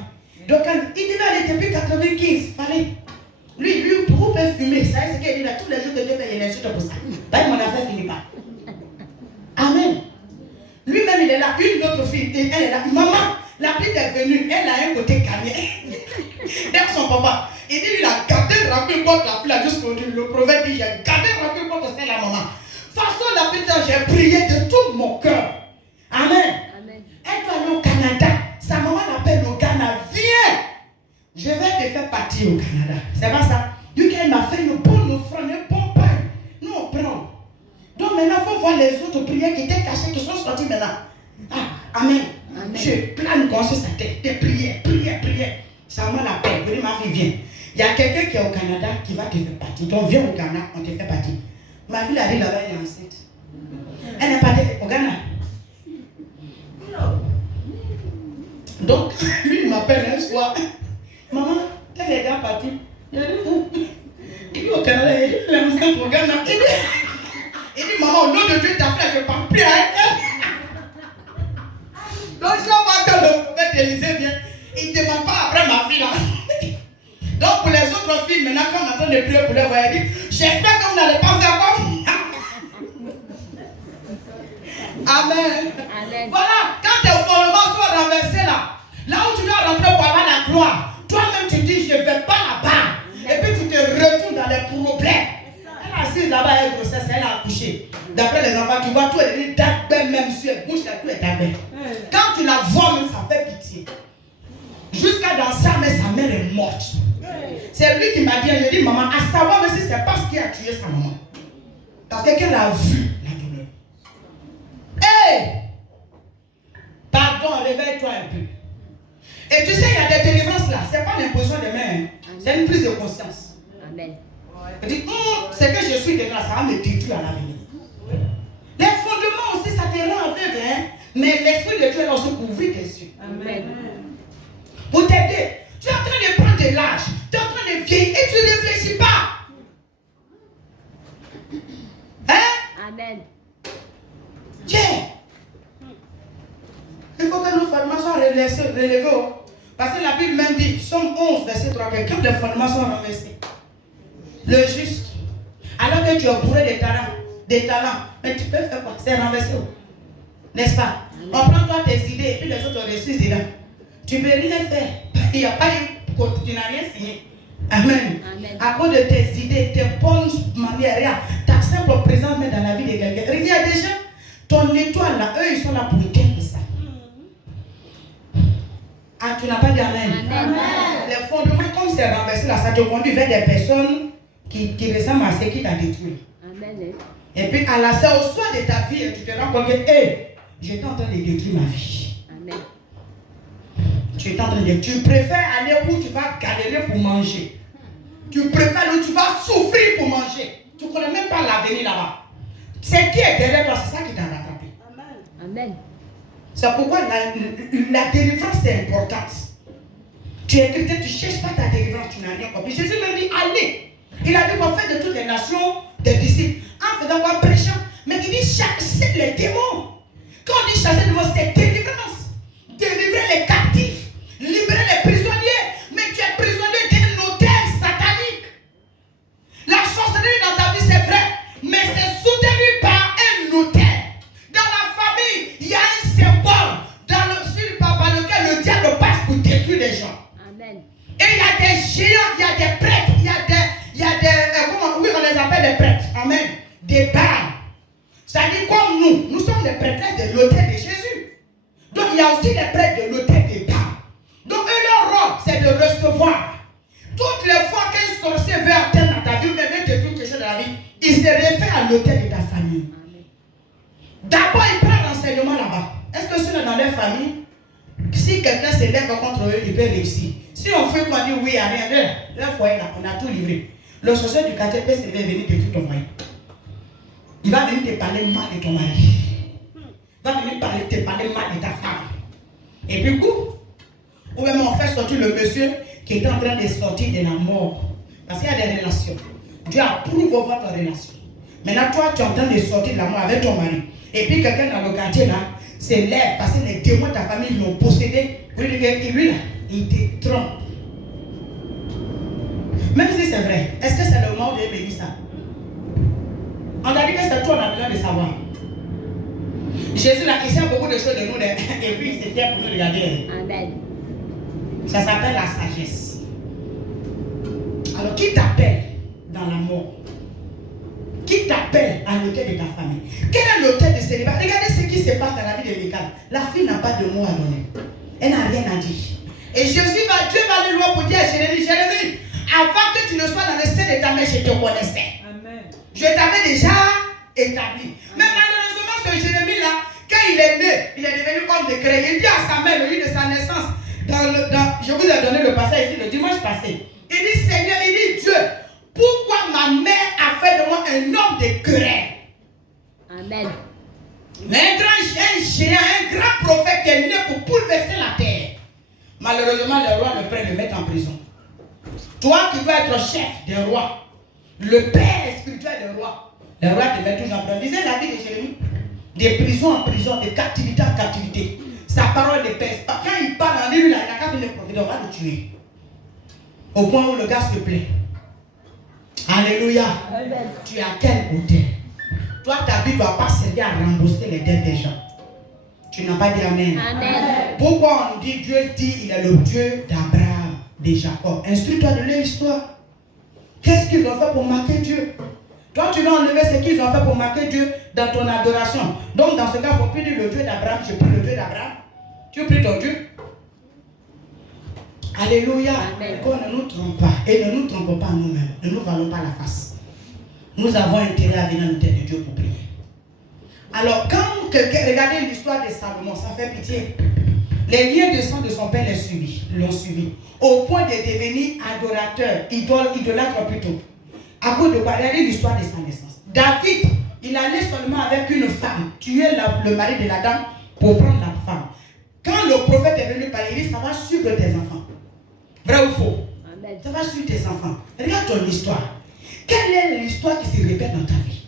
Donc quand il devait aller depuis 95, fallait. Lui, pour peut fumer, ça c'est qu'il dit là, tous les jours que Dieu fait, il insulte pour ça. Pas mon affaire finit pas. Amen. Lui-même, il est là. Une autre fille, elle est là. Maman, la petite est venue. Elle a un côté carrière. Derrière son papa. Il dit, il a gardé le rancune contre la fille là jusqu'aujourd'hui. Le proverbe dit, j'ai gardé le rancune contre celle la maman. Façon la petite, j'ai prié de tout mon cœur. Amen. Amen. Elle doit aller au Canada. Sa maman l'appelle au Ghana. Viens. Je vais te faire partir au Canada. C'est pas ça. Du coup, elle m'a fait une bonne offrande, un bon pain. Nous, on prend. Donc maintenant, il faut voir les autres prières qui étaient cachées, qui sont sorties maintenant. Ah, amen. Amen. Je plane comme sur sa tête, des prières. Ça m'a la paix. Je dis, ma fille, viens. Il y a quelqu'un qui est au Canada qui va te faire partir. Donc viens au Ghana, on te fait partir. Ma fille arrive là-bas, elle est enceinte. Elle n'est pas au Ghana. Donc, lui, il m'appelle un soir. Maman, elle est déjà partie. Il dit au Canada, il est enceinte au Ghana. Il dit, maman, au nom de Dieu, ta frère, je ne parle plus à elle. Donc, si on va quand le prophète Élisée vient, il ne demande pas après ma fille là. Donc, pour les autres filles, maintenant, quand on est en train de prier pour les voir, il dit, j'espère que vous n'allez pas faire comme. Amen. Amen. Voilà, quand tes fondements sont renversés là, là où tu dois rentrer pour avoir la gloire, toi-même tu dis, je ne vais pas là-bas. Et puis tu te retournes dans les problèmes. Elle est assise là-bas, elle est grossesse, elle a accouché. D'après les enfants, tu vois, tout est d'agbe, même sur elle bouge, tout est d'agbe. Quand tu la vois, même ça fait pitié. Jusqu'à dans ça, mais sa mère est morte. C'est lui qui m'a dit, je dis, maman, à savoir même si c'est pas ce qui a tué sa maman. Parce que qu'elle a vu la douleur. Hé! Pardon, réveille-toi un peu. Et tu sais, il y a des délivrances là, c'est pas l'imposition des mains, c'est une prise de conscience. Amen. Elle dit, c'est que je suis dégrâce, ça va me détruire à l'avenir. Les fondements aussi, ça te rend aveugle, hein? Mais l'Esprit de Dieu est là aussi pour ouvrir tes yeux. Amen. Pour t'aider. Tu es en train de prendre de l'âge, tu es en train de vieillir et tu ne réfléchis pas. Hein? Amen. Tiens. Il faut que nos fondements soient relevés. Parce que la Bible même dit, Somme 11, verset 3, que quand les fondements sont renversés, le juste, alors que tu es bourré de talents, mais tu peux faire quoi? C'est renversé. N'est-ce pas? On prend toi tes idées et puis les autres réussissent dedans. Tu ne peux rien faire. Il n'y a pas tu n'as rien signé. Amen. Amen. À cause de tes idées, tes bonnes manières, ta simple présence dans la vie de quelqu'un. Il y a des gens, ton étoile là, eux ils sont là pour éteindre ça. Ah, tu n'as pas dit amen. Amen. Les fondements, comme c'est renversé là, ça te conduit vers des personnes qui ressemblent à ceux qui t'ont détruit. Amen. Et puis à la fin, au soir de ta vie, tu te rends compte que, hey, j'étais en train de détruire ma vie. Amen. Tu es en train de dire, tu préfères aller où tu vas galérer pour manger. Tu préfères où tu vas souffrir pour manger. Tu ne connais même pas l'avenir là-bas. C'est qui est derrière toi, c'est ça qui t'a rattrapé. Amen. C'est pourquoi la délivrance est importante. Tu es chrétien, tu ne cherches pas ta délivrance, tu n'as rien compris. Jésus m'a dit, allez. Il a dit qu'on fait de toutes les nations des disciples. En faisant quoi, prêchant. Mais il dit chasser les démons. Quand on dit chasser les démons, c'est délivrance. Délivrer les captifs. Libérer les prisonniers. Mais tu es prisonnier d'un hôtel satanique. La sorcellerie dans ta vie, c'est vrai. Mais c'est soutenu par un hôtel. Dans la famille, il y a un symbole par lequel le diable passe pour détruire les gens. Amen. Et il y a des géants, il y a des prêtres, il y a des comment oui, on les appelle des prêtres. Amen. Des barres. Ça dit comme nous sommes des prêtres de l'autel de Jésus. Donc il y a aussi des prêtres de l'autel des barres. Donc eux, leur rôle, c'est de recevoir. Toutes les fois qu'un sorcier veut atteindre dans ta vie, ou même détruire quelque chose dans la vie, il se réfère à l'autel de ta famille. D'abord, il prend l'enseignement là-bas. Est-ce que ceux dans leur famille, si quelqu'un se lève contre eux, il peut réussir. Si on fait quoi, dire oui à rien, leur foyer là, on a tout livré. Le sorcier du quartier peut se lever et venir détruire ton foyer. Il va venir te parler mal de ton mari. Il va venir te parler mal de ta femme. Et puis, coup, ou même on fait sortir le monsieur qui est en train de sortir de la mort. Parce qu'il y a des relations. Dieu approuve votre relation. Maintenant, toi, tu es en train de sortir de la mort avec ton mari. Et puis, quelqu'un dans le quartier là, se lève parce que les démons de ta famille l'ont possédé. Et lui là, il te trompe. Même si c'est vrai, est-ce que c'est le moment de bénir ça? On a dit que c'est toi, on a besoin de savoir. Jésus là, il sait beaucoup de choses de nous, et puis c'était pour nous regarder. Amen. Ça s'appelle la sagesse. Alors, qui t'appelle dans la mort? Qui t'appelle à l'hôtel de ta famille? Quel est l'hôtel de célibat? Regardez ce qui se passe dans la vie de Michal. La fille n'a pas de mot à donner. Elle n'a rien à dire. Et Dieu va aller loin pour dire à Jérémie, Jérémie, avant que tu ne sois dans le sein de ta mère, je te connaissais. Amen. Je t'avais déjà établi. Amen. Mais malheureusement, ce Jérémie-là, quand il est né, il est devenu homme de craie. Il dit à sa mère, le jour de sa naissance, je vous ai donné le passage ici le dimanche passé. Il dit, Seigneur, il dit, Dieu, pourquoi ma mère a fait de moi un homme de querelle? Amen. Mais un géant, un grand prophète qui est né pour bouleverser la terre. Malheureusement, le roi le prend et le met en prison. Toi qui dois être chef des rois, le père spirituel des rois, le roi te met toujours en prison. Lisez la vie de Jérémie. De prison en prison, de captivité en captivité. Sa parole ne pèse pas. Quand il parle en lui, il n'a qu'à venir le prophète, on va le tuer. Au point où le gars se plaît. Alléluia. Amen. Tu es à quel hôtel? Toi, ta vie ne doit pas servir à rembourser les dettes des gens. Tu n'as pas dit Amen. Amen. Pourquoi on dit Dieu dit il est le Dieu d'Abraham, de Jacob? Instruis-toi de leur histoire. Qu'est-ce qu'ils ont fait pour marquer Dieu? Toi, tu vas enlever ce qu'ils ont fait pour marquer Dieu dans ton adoration. Donc, dans ce cas, il ne faut plus dire le Dieu d'Abraham. Je prie le Dieu d'Abraham. Tu pries ton Dieu. Alléluia. Amen. Qu'on ne nous trompe pas. Et ne nous trompons pas nous-mêmes. Ne nous valons pas la face. Nous avons intérêt à venir à l'autel de Dieu pour prier. Alors, quand quelqu'un, regardez l'histoire de Salomon, ça fait pitié. Les liens de sang de son père l'ont suivi. Au point de devenir adorateur, idolâtre plutôt. À cause de quoi? Regardez l'histoire de sa naissance. David, il allait seulement avec une femme, tuer le mari de la dame pour prendre la femme. Quand le prophète est venu parler, il dit, ça va suivre tes enfants. Vrai ou faux? Amen. Ça va suivre tes enfants. Regarde ton histoire. Quelle est l'histoire qui se répète dans ta vie?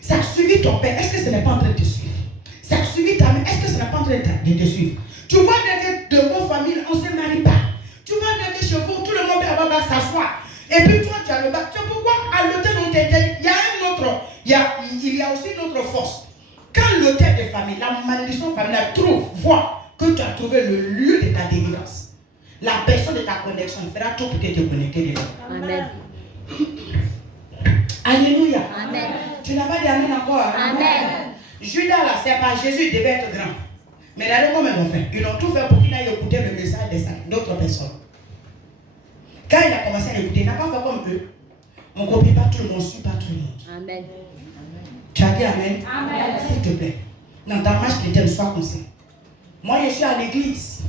Ça a suivi ton père. Est-ce que ce n'est pas en train de te suivre? Ça a suivi ta mère. Est-ce que ce n'est pas en train de te suivre? Tu vois que de vos familles, on ne se marie pas. Tu vois que chez vous, tout le monde peut avoir s'asseoir. Et puis toi, tu as le bac. Tu sais pourquoi à l'hôtel où tu étais, il y a un autre, il y a aussi une autre force. Quand l'hôtel de famille, la malédiction familiale voit que tu as trouvé le lieu de ta délivrance. La personne de ta connexion fera tout pour te connecter dedans. Amen. Alléluia. Amen. Tu n'as pas dit Amen encore. Hein? Amen. Judas là, c'est pas Jésus, il devait être grand. Mais regardez comment ils ont fait. Ils ont tout fait pour qu'il aille écouter le message d'autres personnes. Quand il a commencé à l'écouter, il n'a pas fait comme eux. On ne copie pas tout le monde, on ne suit pas tout le monde. Amen. Tu as dit Amen? Amen. S'il te plaît. Dans ta marche chrétienne, sois conscient. Moi, je suis à l'église.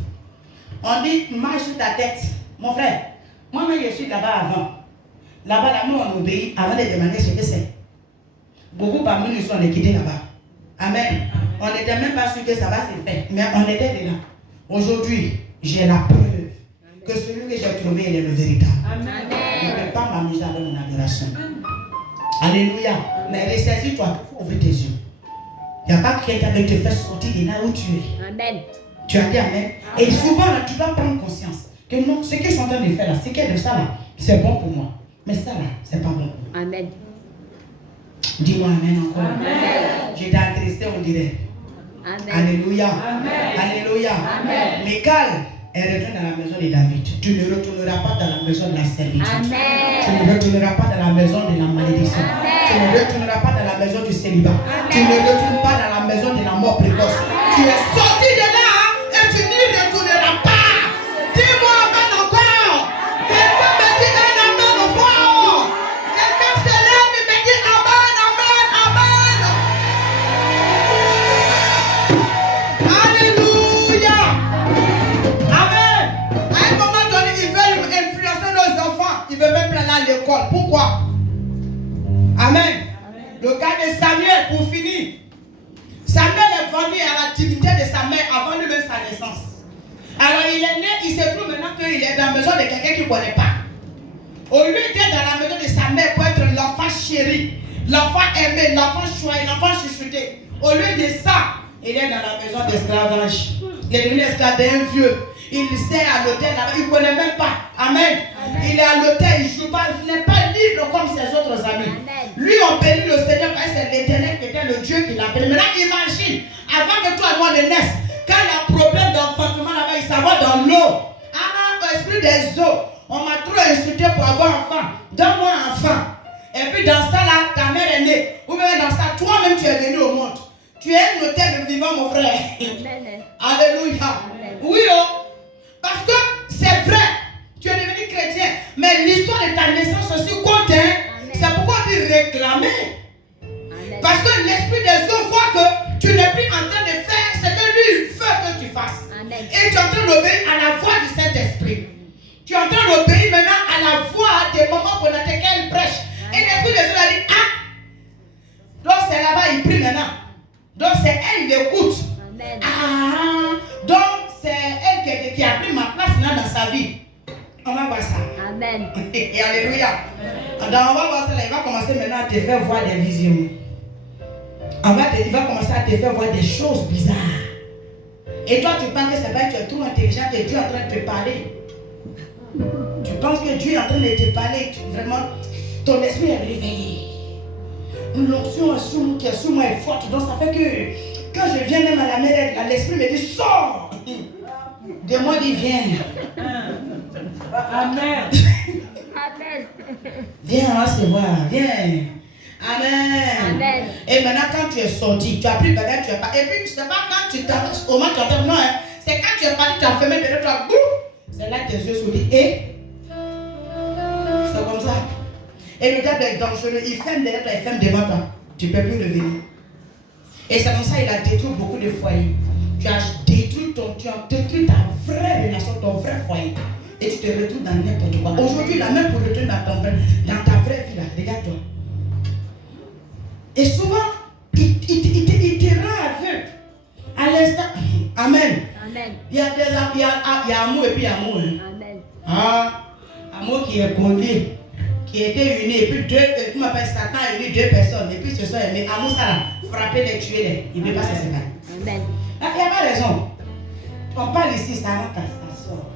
On dit, marche sur ta tête. Mon frère, moi-même, je suis là-bas avant. Là-bas, là, nous, on obéit avant de demander ce que c'est. Beaucoup parmi nous sont quittés là-bas. Amen. On n'était même pas sûr que ça va se faire. Mais on était dedans. Aujourd'hui, j'ai la preuve que celui que j'ai trouvé, il est le véritable. Amen. Je ne peux pas m'amuser avec mon adoration. Alléluia. Mais ressaisis-toi, il faut ouvrir tes yeux. Il n'y a pas quelqu'un qui te fait sortir de là où tu es. Amen. Tu as dit Amen. Et souvent, là, tu dois prendre conscience que non, ce qu'ils sont en train de faire là, ce qu'il y a de ça là, c'est bon pour moi. Mais ça là, c'est pas bon pour moi. Amen. Dis-moi Amen encore. Amen. J'étais attristé, on dirait. Amen. Alléluia. Amen. Alléluia. Amen. Michal, elle retourne dans la maison de David. Tu ne retourneras pas dans la maison de la servitude. Amen. Tu ne retourneras pas dans la maison de la malédiction. Amen. Tu ne retourneras pas dans la maison du célibat. Tu ne retournes pas dans la maison de la mort précoce. Tu es sorti de là et tu n'y retourneras pas. Dis-moi Amen encore. Quelqu'un me dit un Amen encore. Quelqu'un se lève et me dit Amen, Amen, Amen. Alléluia. Amen. À un moment donné, ils veulent influencer nos enfants. Ils veulent même aller à l'école. Pourquoi? Amen. Le cas de Samuel, pour finir. Samuel est venu à l'activité de sa mère avant lui-même sa naissance. Alors il est né, il se trouve maintenant qu'il est dans la maison de quelqu'un qu'il ne connaît pas. Au lieu d'être dans la maison de sa mère pour être l'enfant chéri, l'enfant aimé, l'enfant choisi, l'enfant chuchoté. Au lieu de ça, il est dans la maison d'esclavage. Il est devenu esclave d'un vieux. Il sert à l'hôtel là-bas, il ne connaît même pas. Amen. Il est à l'hôtel, il ne joue pas, il n'est pas libre comme ses autres amis. Amen. Lui, on bénit le Seigneur parce que c'est l'Éternel qui était le Dieu qui l'appelait. Maintenant, imagine, avant que toi et moi ne naisse, quand il y a problème d'enfantement là-bas, il s'en va dans l'eau. Ah, l'esprit des eaux. On m'a trop insulté pour avoir un enfant. Donne-moi un enfant. Et puis dans ça là, ta mère est née. Ou même dans ça, toi-même tu es venu au monde. Tu es un hôtel vivant, mon frère. Amen. Alléluia. Amen. Oui, oh. Parce que c'est vrai, tu es devenu chrétien. Mais l'histoire de ta naissance aussi compte. Hein? C'est pourquoi on dit réclamer. Amen. Parce que l'esprit des eaux voit que tu n'es plus en train de faire ce que lui veut que tu fasses. Amen. Et tu es en train d'obéir à la voix du Saint-Esprit. Tu es en train d'obéir maintenant à la voix des moments pour lesquels il prêche. Et l'esprit des eaux a dit, ah, donc c'est là-bas, il prie maintenant. Donc c'est elle, il écoute. Amen. Ah, donc c'est elle qui a pris ma place maintenant dans sa vie. On va voir ça. Amen. Et alléluia. Donc on va voir ça là, il va commencer maintenant à te faire voir des visions. Il va commencer à te faire voir des choses bizarres. Et toi tu penses que c'est vrai que tu es trop intelligent, que Dieu est en train de te parler. Tu penses que Dieu est en train de te parler, vraiment, ton esprit est réveillé. L'onction qui est sur moi est forte, donc ça fait que quand je viens même à la mer, l'esprit me dit sors. De moi dit viens. Amen. Amen. Viens, on va se voir, viens. Amen. Amen. Et maintenant, quand tu es sorti, tu as pris bagage, tu es pas. Et puis, je ne sais pas quand tu t'en. Au moins, tu entends. Non, hein. C'est quand tu es parti, tu as fermé derrière toi. C'est là que tes yeux s'ouvrent. Et c'est comme ça. Et le diable est dangereux. Il ferme derrière toi, il ferme devant toi. Tu ne peux plus revenir. Et c'est comme ça qu'il a détruit beaucoup de foyers. Tu as détruit ta vraie relation, ton vrai foyer. Et tu te retrouves dans n'importe quoi. Aujourd'hui, la même pour retourner dans ta vraie vie, là, regarde-toi. Et souvent, il te rend aveugle. À l'instant, amen. Amen. Il y a amour et puis amour. Hein. Amen. Ah, amour qui est connu, qui était uni, et puis comment on appelle Satan a uni deux personnes, et puis ce sont aimés. Amour, ça là, frapper les tuer, il ne peut pas se séparer. Amen. Il n'y a pas raison. On parle ici, ça rentre, ça sort.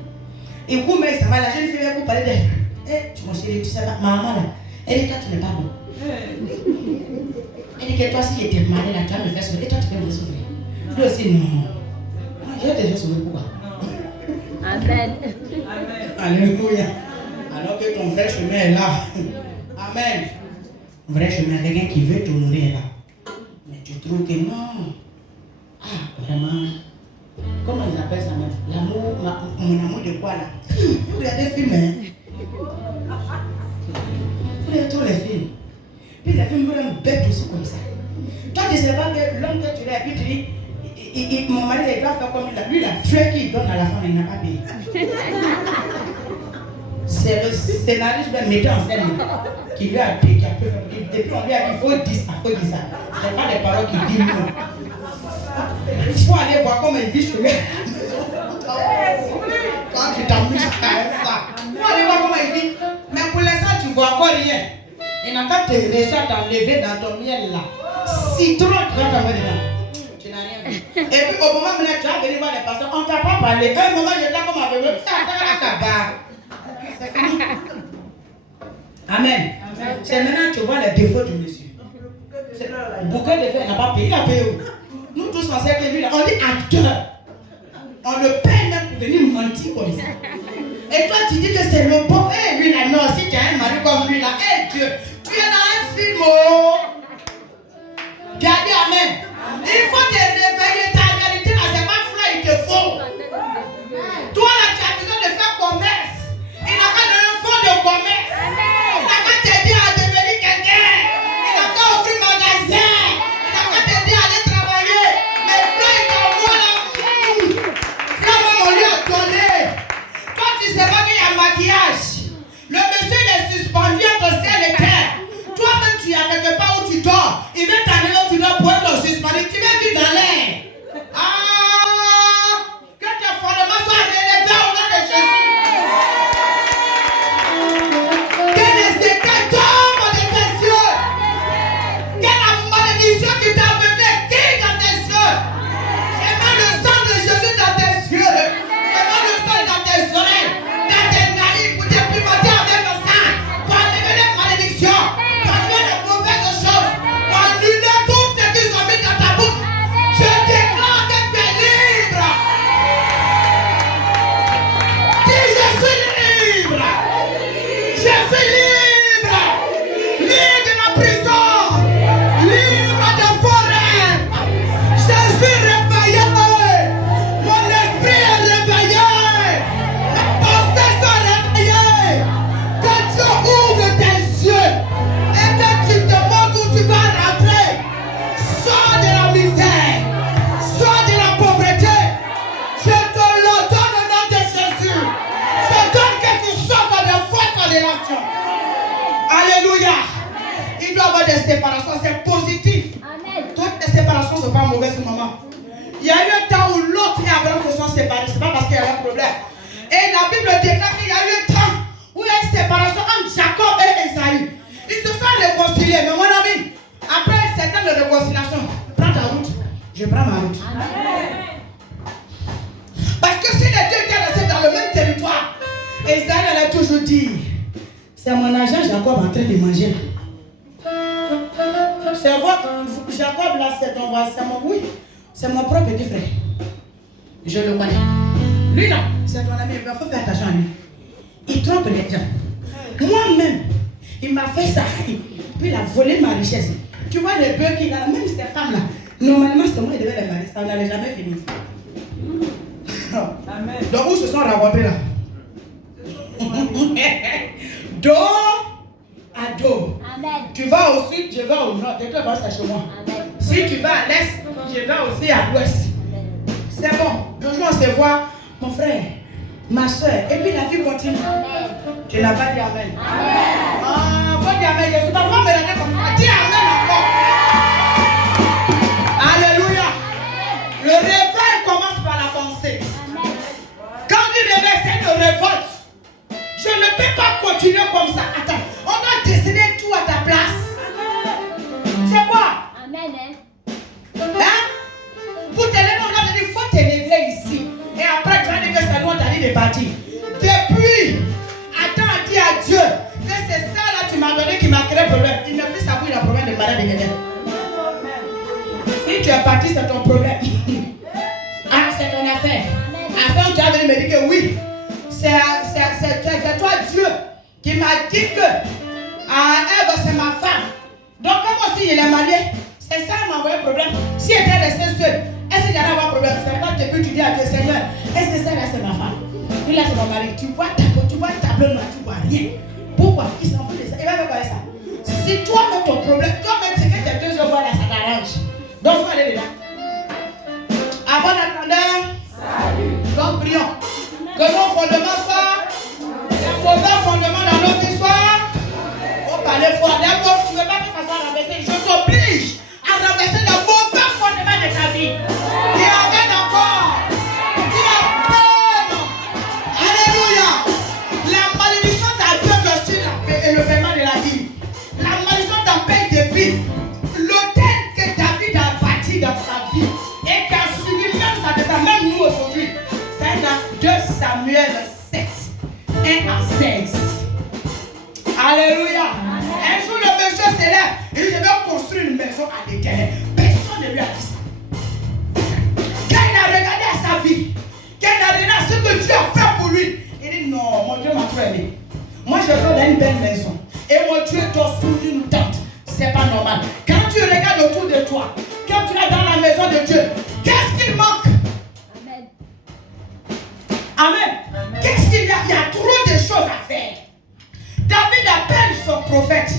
Et vous, mais ça va, la jeune fille vient vous parler d'elle. Eh, mon chéri, tu sais pas, maman là, elle dit, toi, tu n'es pas bon. Elle dit que toi, si j'étais mariée là, tu vas me faire souffrir. Et toi, tu peux me souffrir. Lui aussi, non. Moi, Tu es déjà sauvé pourquoi? Amen. Alléluia. Alors que ton vrai chemin est là. Amen. Vrai chemin, quelqu'un qui veut t'honorer est là. Mais tu trouves que non. Ah, vraiment. Comment ils appellent ça même? L'amour, mon amour de quoi là? Vous regardez des films, hein? Vous regardez tous les films. Puis les films vous rendent bête aussi comme ça. Toi, tu ne sais pas que l'homme que tu l'as, puis tu dis, mon mari, il doit faire comme lui, la fleur qu'il donne à la femme, il n'a pas payé. C'est le scénariste qui mettait en scène qui lui a dit, depuis on lui a dit, il faut dire ça, il faut dire ça. Ce n'est pas les paroles qui disent non. Il faut aller voir comment il dit chez lui. Quand tu t'amuses à ça, il faut aller voir comment il dit. Mais pour l'instant, tu ne vois encore rien. Il n'a qu'à te laisser t'enlever dans ton miel là. Citron, tu vas t'enlever dedans. Tu n'as rien vu. Et puis au moment où tu vas venir voir les pasteurs, on ne t'a pas parlé. Un moment, je t'ai comme aveugle. C'est comment? Amen. C'est maintenant que tu vois les défauts du monsieur. Bouquet de feu, il n'a pas payé. Il a payé où? Nous tous on sait que lui, on dit acteur. On le paye même pour venir mentir comme ça. Et toi tu dis que c'est le bon. Eh lui là, non, si tu as un mari comme lui là, eh Dieu, tu es dans un film. Oh. Tu as dit amen. Il faut te réveiller. Ta réalité là, c'est pas vrai, il te faut. Toi là, tu as besoin de faire commerce. Il n'a qu'à donner un fonds de commerce. Il n'a qu'à t'aider à devenir quelqu'un. Il n'a qu'à ouvrir magasin. Il n'a qu'à t'aider à aller travailler. Mais là, il t'envoie là. Là, même on lui a donné. Toi, tu ne sais pas qu'il y a maquillage. Le monsieur il est suspendu entre ciel et terre. Toi-même, tu es quelque part où tu dors. Il veut t'amener où tu dors pour être suspendu. Tu vas vivre dans l'air. Ah! Que tes fondements soient relevés au nom de Jésus. Que les écailles tombent de tes yeux. Que la malédiction qui t'a amené quitte dans tes yeux. Je mets le sang de Jésus dans tes yeux. Je mets le sang dans tes oreilles, dans tes narines pour te pimenter avec le sang. Pour enlever les malédictions, pour enlever les mauvaises choses, pour annuler tout ce qu'ils ont mis dans ta bouche. Je déclare que tu es libre. Dis je suis libre. Je suis libre. Libre de ma prison. Libre de forêt. Je suis réveillé. Mon esprit est réveillé. Mes pensées sont réveillées. Que Dieu ouvre tes yeux et que tu te montres où tu vas rentrer. Sors de la misère. Sors de la pauvreté. Je te le donne au nom de Jésus. Je donne que tu sortes de fausses relations. Alléluia. Il doit y avoir des séparations, c'est positif. Amen. Toutes les séparations ne sont pas mauvaises au moment. Il y a eu un temps où l'autre et Abraham se sont séparés. Ce n'est pas parce qu'il y avait un problème. Et la Bible déclare qu'il y a eu un temps où il y a une séparation entre Jacob et Esaü. Ils se sont réconciliés. Mais mon ami, après un certain de réconciliation, prends ta route. Je prends ma route. Amen. Parce que si les deux étaient restés dans le même territoire, Esaü allait toujours dire, c'est mon agent Jacob en train de manger là. C'est votre Jacob là, c'est ton voisin, c'est mon oui, c'est mon propre petit frère. Je le connais. Lui là, c'est ton ami, il faut faire attention à lui. Il trompe les gens. Moi-même, il m'a fait ça. Puis il a volé ma richesse. Tu vois les bœufs qu'il a, même ces femmes là, normalement c'est moi qui devais les marier, ça n'allait jamais finir. Amen. Donc où se sont rencontrés là? Dos à dos. Amen. Tu vas au sud, je vais au nord. De toute façon, c'est chez moi. Amen. Si tu vas à l'est, je vais aussi à l'ouest. C'est bon. Le jour on se voit, mon frère, ma soeur. Et puis la vie continue. Amen. Tu n'as pas dit amen. Amen. Ah, faut dire amen. Je ne suis pas me regarder comme ça. Dis amen encore. Alléluia. Le réveil commence par la pensée. Amen. Quand tu réveilles, c'est une révolte. Je ne peux pas continuer comme ça. Attends, on va décider tout à ta place. C'est quoi? Amen. Hein? Pour te lever, on a dit, il faut te lever ici. Et après, tu vas dire que c'est nous, on t'a dit de partir. Depuis, attends, dis à Dieu que c'est ça là tu m'as donné qui m'a créé problème. Il ne peut plus savoir, il a problème de malade de quelqu'un. Si tu es parti, c'est ton problème. Ah, c'est ton affaire. faire. Avant, tu as venu me dire que oui, c'est toi Dieu qui m'a dit que Ève c'est ma femme. Donc comme aussi il est marié, c'est ça qui m'a envoyé problème. Si elle était restée seule, est-ce qu'il y allait avoir problème? C'est pas depuis que tu dis à Dieu, Seigneur, est-ce que celle-là c'est ma femme? Lui là c'est mon mari. Tu vois le tableau noir, tu vois rien. Pourquoi? Il s'en fout de ça. Il va me faire ça. Si toi-même ton problème, toi-même c'est que tes deux voix là, ça t'arrange. Donc il faut aller dedans. Avant d'attendre, donc prions. Que nos fondements soient un mauvais fondement dans notre histoire. On parle fort. D'abord, tu ne veux pas que ça soit rabaissé. Je t'oblige à rabaisser le mauvais fondement de ta vie. Et amène encore. Et amène. Alléluia. La malédiction t'aveugle aussi le paiement de la vie. La malédiction t'empêche de vivre. L'autel que David a bâti dans sa vie et qui a suivi même sa descendance, même nous aujourd'hui, c'est dans 2 Samuel 7, 1 à 16. Alléluia. Un jour, le monsieur se lève et dit, je vais construire une maison à l'Éternel. Personne ne lui a dit ça. Quand il a regardé à sa vie, quand il a regardé à ce que Dieu a fait pour lui, il dit, non, mon Dieu m'a trop aimé. Moi, je veux dans une belle maison. Et mon Dieu dort sous une tente. C'est pas normal. Quand tu regardes autour de toi, quand tu es dans la maison de Dieu, qu'est-ce qu'il manque? Amen. Amen. Qu'est-ce qu'il y a? Il y a trop de choses à faire. David appelle son prophète.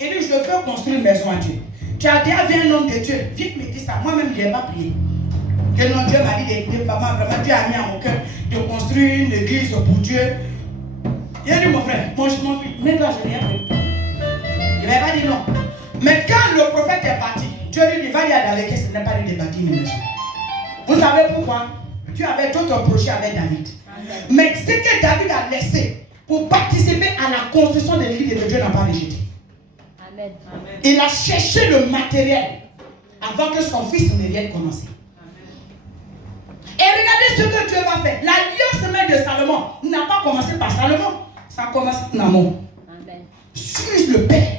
Il dit, je veux construire une maison à Dieu. Tu as dit, viens un homme de Dieu. Viens me dire ça. Moi-même, je n'ai pas prié. Que non, Dieu m'a dit, maman, vraiment, Dieu a mis à mon cœur de construire une église pour Dieu. Il a dit, mon frère, mon fils, mets-toi, je n'ai rien fait. Il ne m'a pas dit non. Mais quand le prophète est parti, Dieu lui dit, va y aller avec elle, ce n'est pas lui de bâtir une maison. Vous savez pourquoi? Dieu avait d'autres projets avec David. Amen. Mais ce que David a laissé pour participer à la construction de l'église de Dieu n'a pas rejeté. Amen. Il a cherché le matériel avant que son fils ne vienne commencer. Amen. Et regardez ce que Dieu va faire. L'alliance même de Salomon n'a pas commencé par Salomon. Ça a commencé par Namon. Suis le père.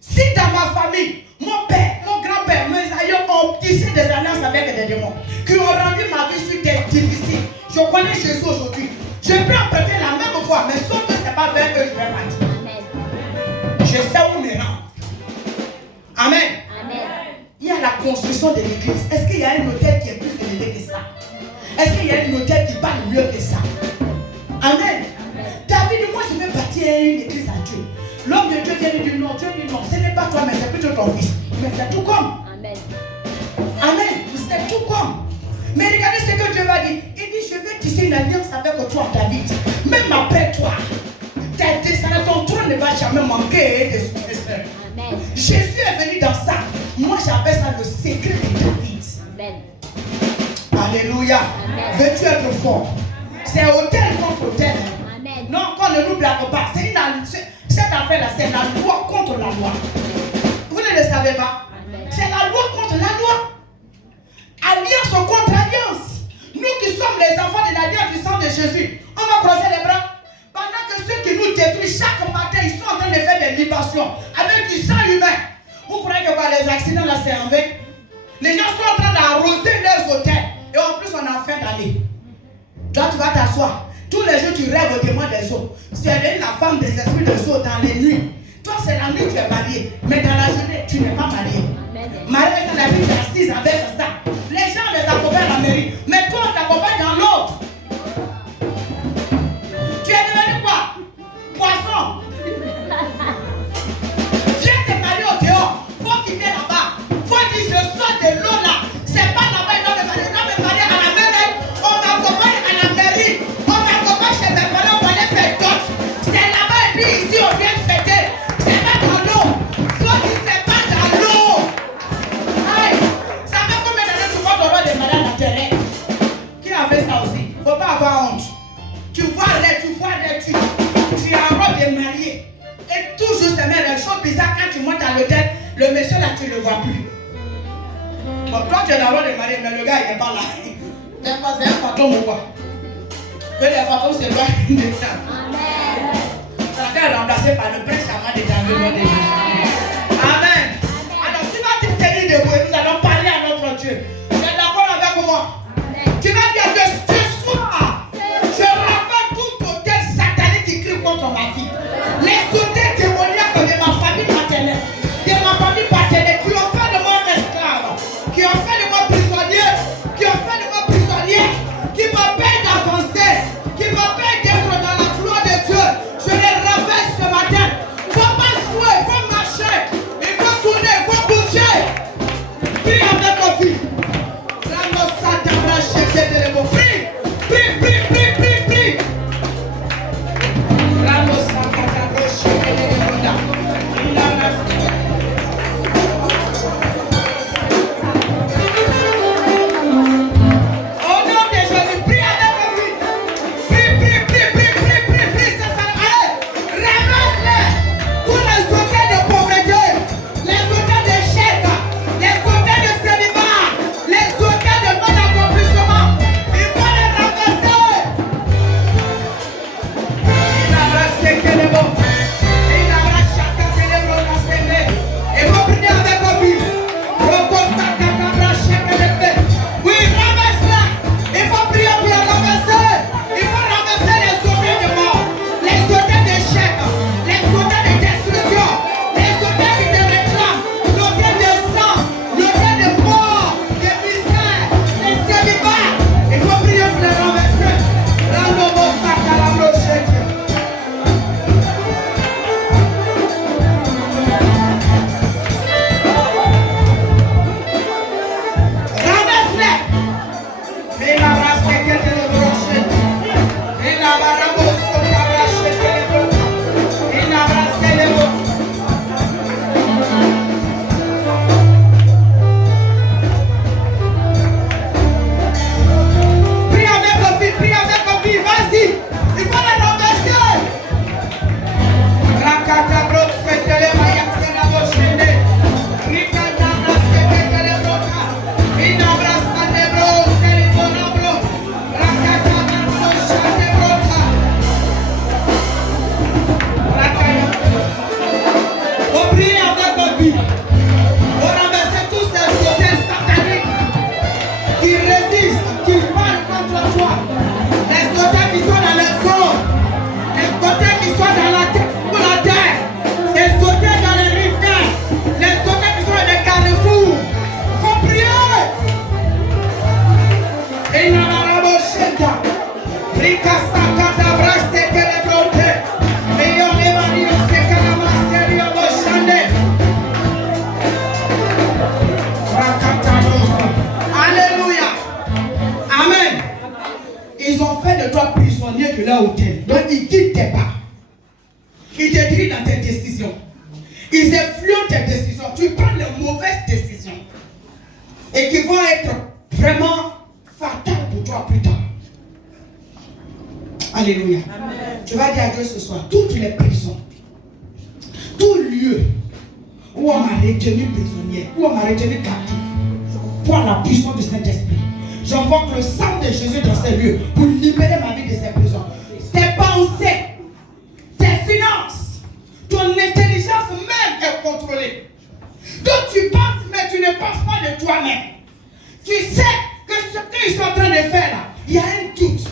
Si dans ma famille, mon père, mon grand-père, mes aïeux ont tissé des alliances avec des démons qui ont rendu ma vie sur terre difficile, je connais Jésus aujourd'hui. Je peux emprunter la même foi, mais sauf que ce n'est pas vers eux que je vais partir. Je sais où me rendre. Amen. Amen. Il y a la construction de l'église. Est-ce qu'il y a un hôtel qui est plus élevé que ça? Est-ce qu'il y a un hôtel qui parle mieux que ça? Amen. David, moi je vais bâtir une église à Dieu. L'homme de Dieu vient lui dire non, Dieu dit non, ce n'est pas toi, mais c'est plutôt ton fils. Mais c'est tout comme. Amen. Amen. C'est tout comme. Mais regardez ce que Dieu va dire. Il dit, je vais tisser une alliance avec toi, David. Même après toi, tes descendants, ton trône ne va jamais manquer de successeurs. Amen. Jésus est venu dans ça. Moi j'appelle ça le secret de David. Amen. Alléluia. Amen. Veux-tu être fort? C'est autel contre autel. Amen. Non, qu'on ne nous blague pas. Cette affaire-là, c'est la loi contre la loi. Vous ne le savez pas? C'est la loi contre la loi. Alliance contre alliance. Nous qui sommes les enfants de l'alliance du sang de Jésus, on va creuser les bras. Pendant que ceux qui nous détruisent chaque matin, ils sont en train de faire des libations avec du sang humain. Vous croyez que les accidents là, c'est en vain? Les gens sont en train d'arroser leurs hôtels. Et en plus, on a faim d'aller. Toi, tu vas t'asseoir. Tous les jours, tu rêves au témoin des eaux. C'est la femme des esprits des eaux dans les nuits. Toi, c'est la nuit que tu es marié. Mais dans la journée, tu n'es pas marié. Marié, c'est la vie, tu es assise avec ça. Les gens les accompagnent à la mairie. Mais toi, on t'accompagne dans l'eau. Tu es devenu quoi? Poisson. Viens te marier au dehors. Faut quitter là-bas. Faut dire, je sors de l'eau là. C'est pas là-bas, il doit me marier. Il doit me marier à la mairie. On m'accompagne à la mairie. On m'accompagne chez mes parents. On va aller faire d'autres. C'est là-bas et puis ici, on vient fêter. C'est pas dans l'eau. Faut dire, c'est pas dans l'eau. Aïe. Ça fait combien d'années tu vois ton roi de malade à terre? Qui a fait ça aussi? Faut pas avoir honte. Tu vois tu es en robe de marié. Et toujours se met des choses bizarres quand tu montes à l'hôtel, le monsieur là tu ne le vois plus. Bon, toi tu es en robe de marié, mais le gars il n'est pas là. C'est un fantôme ou quoi? Que les fantômes se voient de ça. Amen. Ça va être remplacé par le prince charmant de ta vie. Amen. Alors tu vas te tenir debout et nous allons parler à notre Dieu. Tu es d'accord avec moi? Tu vas dire Alléluia. Amen. Ils ont fait de toi prisonnier de leur hôtel. Donc ils quittent tes pas. Ils te trient dans tes décisions. Ils influencent tes décisions. Tu prends les mauvaises décisions. Et qui vont être vraiment fatales pour toi plus tard. Alléluia. Amen. Tu vas dire à Dieu ce soir, toutes les prisons, tout lieu où on m'a retenu prisonnier, où on m'a retenu captif, pour la puissance du Saint-Esprit, j'invoque le sang de Jésus dans ces lieux pour libérer ma vie de ces prisons. Tes pensées, tes finances, ton intelligence même est contrôlée. Donc tu penses, mais tu ne penses pas de toi-même. Tu sais que ce qu'ils sont en train de faire là, il y a un doute.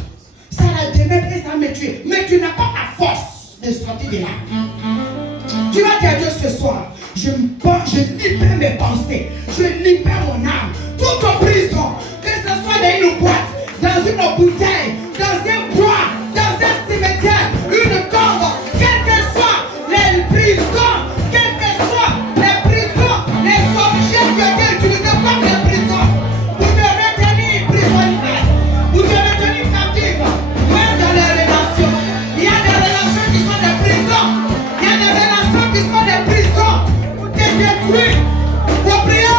Ça la demeure et ça me tue. Mais tu n'as pas la force de sortir de là. Tu vas dire à Dieu ce soir, je libère mes pensées, je libère mon âme. Toute prison, que ce soit dans une boîte, dans une bouteille, dans un bois, dans un cimetière, une tombe, quelles que soient les prisons, quelles que soient les prisons, les objets qui ont été utilisés comme les prisons, pour te retenir prisonnier, pour te retenir captif, même dans les relations. Il y a des relations qui sont des prisons, il y a des relations qui sont des prisons, pour te détruire, pour prier.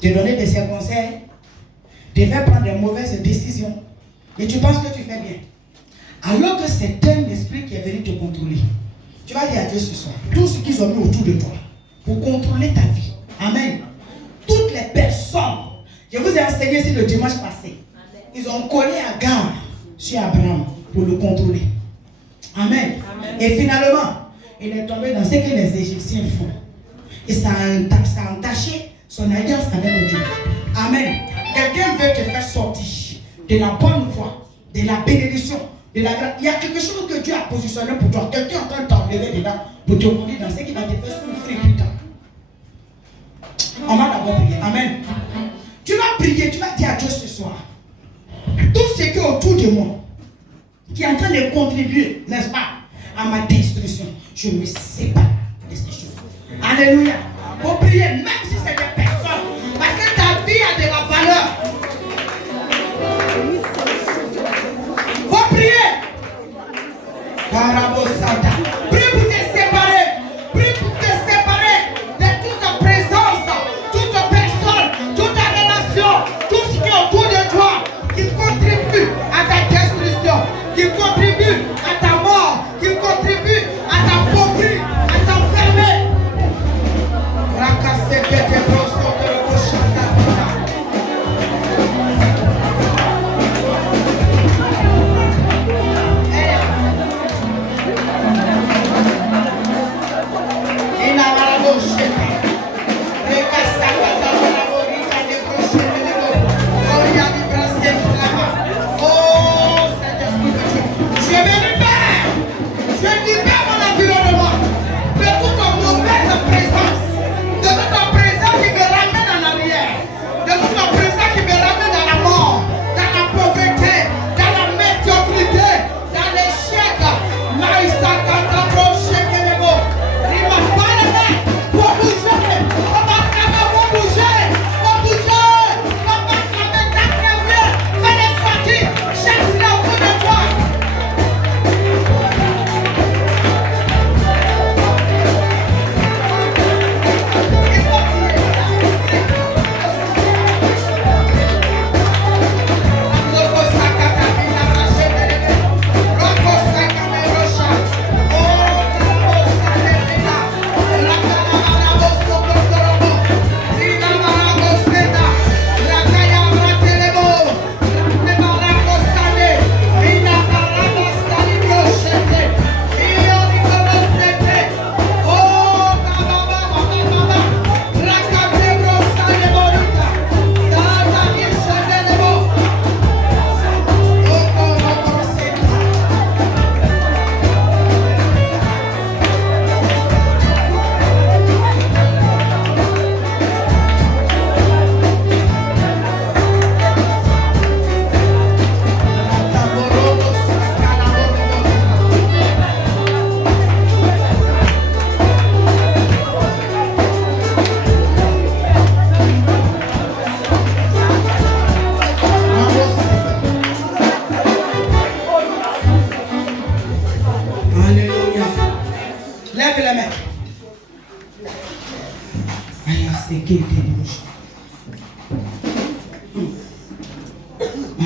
De donner des conseils, de faire prendre de mauvaises décisions. Et tu penses que tu fais bien. Alors que c'est un esprit qui est venu te contrôler. Tu vas dire à Dieu ce soir, tout ce qu'ils ont mis autour de toi, pour contrôler ta vie. Amen. Toutes les personnes, je vous ai enseigné ici le dimanche passé, ils ont collé à garde sur Abraham pour le contrôler. Amen. Amen. Et finalement, il est tombé dans ce que les Égyptiens font. Et ça a entaché son alliance avec Dieu. Amen. Quelqu'un veut te faire sortir de la bonne voie, de la bénédiction, de la grâce. Il y a quelque chose que Dieu a positionné pour toi. Quelqu'un est en train de t'enlever dedans pour te conduire dans ce qui va te faire souffrir plus tard. On va d'abord prier. Amen. Tu vas prier, tu vas dire à Dieu ce soir, tout ce qui est autour de moi, qui est en train de contribuer, n'est-ce pas, à ma destruction, je me sépare de ces choses. Alléluia. Faut prier, même si c'est des personnes, parce que ta vie a de la valeur.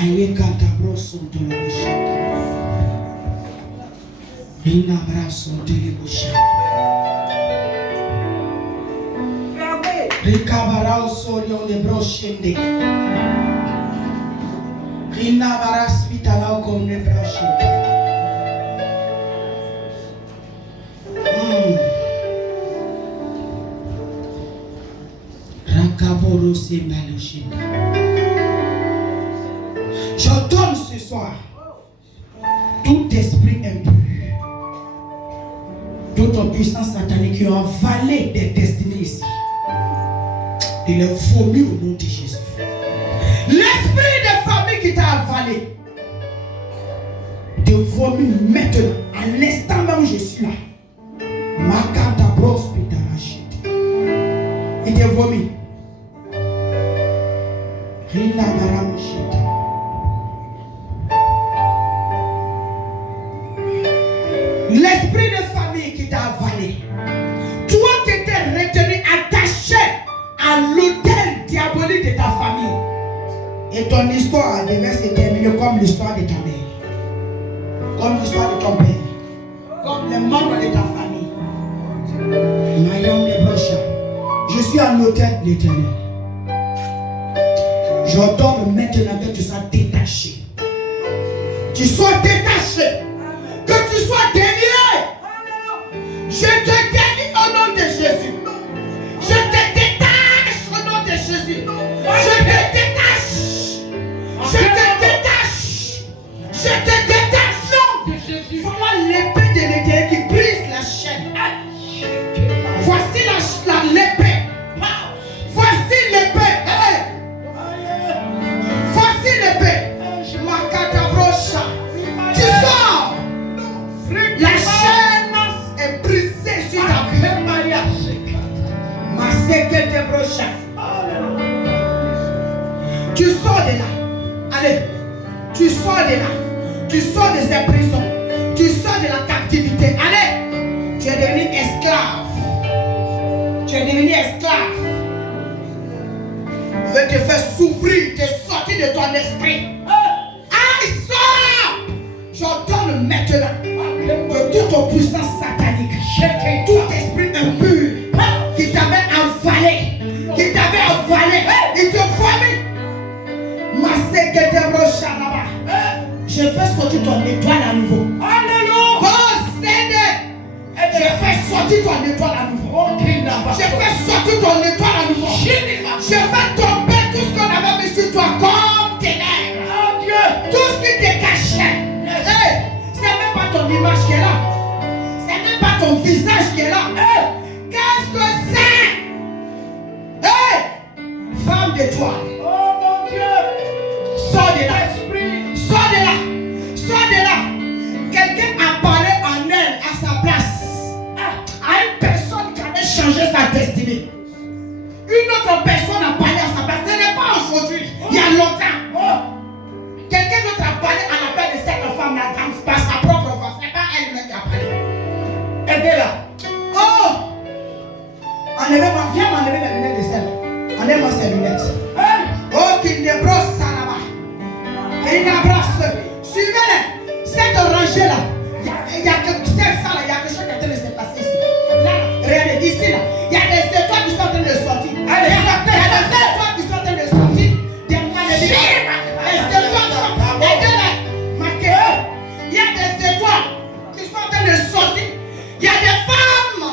Maye kata broso de la bouche. Ina braso de la bouche. Rikabarao sorio de brochende. Ina baras vitalao comme de brochende. Rakaboro se malochende. J'ordonne ce soir tout esprit impur, toute puissance satanique qui a avalé des destinées ici. Il est vomi au nom de Jésus. L'esprit de famille qui t'a avalé, te vomit maintenant, à l'instant même où je suis là. Makata bros pitarachite. Il te vomit. Rina baramushita. L'esprit de famille qui t'a avalé, toi qui étais retenu, attaché à l'autel diabolique de ta famille, et ton histoire devait se terminer comme l'histoire de ta mère, comme l'histoire de ton père, comme les membres de ta famille. Maillon de Brocha, je suis à l'autel de l'Éternel. J'ordonne maintenant que tu sois détaché. Tu sois détaché. Que tu sois délié. Je te délie au nom de Jésus. Je te détache au nom de Jésus. Je te détache. Je te détache. Je te détache au nom de Jésus. Voilà l'épée de l'Éternel qui brise la chaîne. Voici l'épée. Voici l'épée. Voici l'épée. Makata brocha. Tu sors. La chaîne est brisée sur ta vie. Ma sécurité brocha. Tu sors de là. Allez. Tu sors de là. Tu sors de ces prisons. Tu sors de la captivité. Allez. Tu es devenu esclave. Tu es devenu esclave. Je vais te faire souffrir. Tu es sorti de ton esprit. Allez, sors. J'ordonne maintenant de toute puissance satanique, tout esprit impur qui t'avait avalé, il te vomit. Ma sécurité brocha là-bas. Je fais sortir ton étoile à nouveau. Alléluia. Oh Seigneur, je fais sortir ton étoile à nouveau. Je fais sortir ton étoile à nouveau. Je fais tomber tout ce qu'on avait mis sur toi comme ténèbres. Tout ce qui te cachait. Hey, c'est même pas ton image qui est là. C'est même pas ton visage qui est là. Hey, qu'est-ce que c'est? Hey, femme d'étoile. Oh mon Dieu. Sors de là. Sors de là. Sors de là. Quelqu'un a parlé en elle à sa place. À une personne qui avait changé sa destinée. Une autre personne a parlé à sa place. Ce n'est pas aujourd'hui. Il y a longtemps. Quelqu'un d'autre a parlé à la place de cette femme-là par sa propre voix. Ce n'est pas elle-même qui a parlé. Aidez-la. Oh! Viens m'enlever les lunettes de celle. Enlève-moi ces lunettes. Oh, qu'il débrosse ça là-bas. Et il abrace. Suivez-les. Cette rangée-là. Il y a quelque chose là. Il y a quelque chose qui est en train de se passer ici. Là, regardez, ici là. Il y a des étoiles qui sont en train de sortir. Il y a des étoiles qui sont en train de sortir. Des maladies. Les étoiles sont il y a des étoiles qui sont en train de sortir. Il y a des femmes.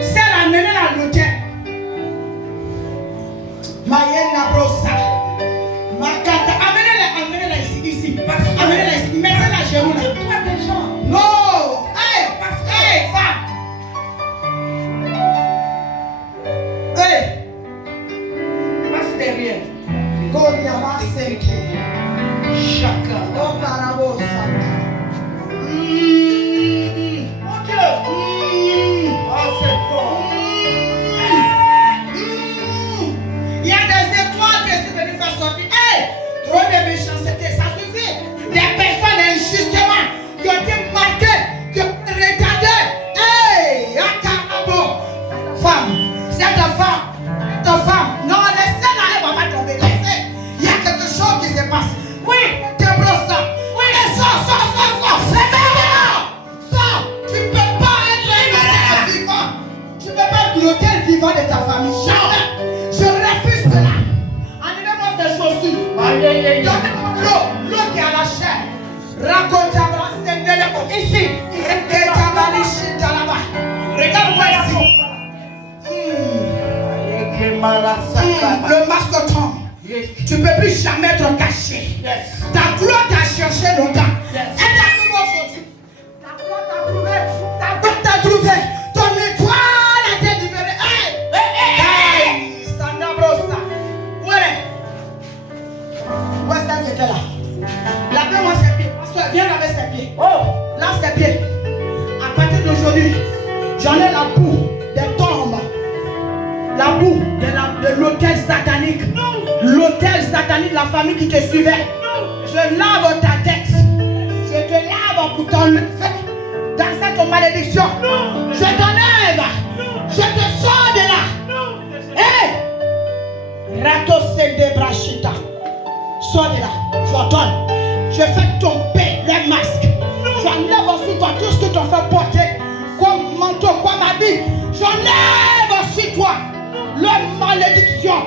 C'est la menée à l'hôtel. Mayena brossa. Makata. Amenez-la ici. Amenez-la ici. Mettez-la chez vous là. Non. Hey, femme. Hey. Passe derrière. Goria Maseke. Chaka. Oh, Barabo Santa. Mon Dieu. Oh, c'est bon. Il y a des étoiles que c'est venu faire sortir. Hey! Trop de méchanceté, ça suffit. Des personnes injustement qui ont été marquées, qui ont été retardées. Hey! Akanabo. Femme. C'est ta femme. Ta femme. Non. Le masque tombe. Tu ne peux plus jamais te cacher. Ta gloire t'a cherché longtemps. Elle t'a trouvé aujourd'hui. Ta gloire t'a trouvé. Ta gloire t'a trouvé. Ton étoile a été libérée. Hey, Sandra Brossa. Où est-ce qu'elle était là? Lave-moi ses pieds. Pasteur, viens laver ses pieds. Lave ses pieds. À partir d'aujourd'hui, j'en ai la boue des tombes. La boue de l'autel satanique. L'autel satanique, la famille qui te suivait. Je lave ta tête. Je te lave pour t'enlever dans cette malédiction. Je t'enlève. Je te sors de là. Hé! Rato de brachita. Sors de là. Je donne. Je fais tomber les masques. J'enlève aussi toi tout ce que tu as fait porter. Comme manteau, comme habit. J'enlève aussi toi la malédiction.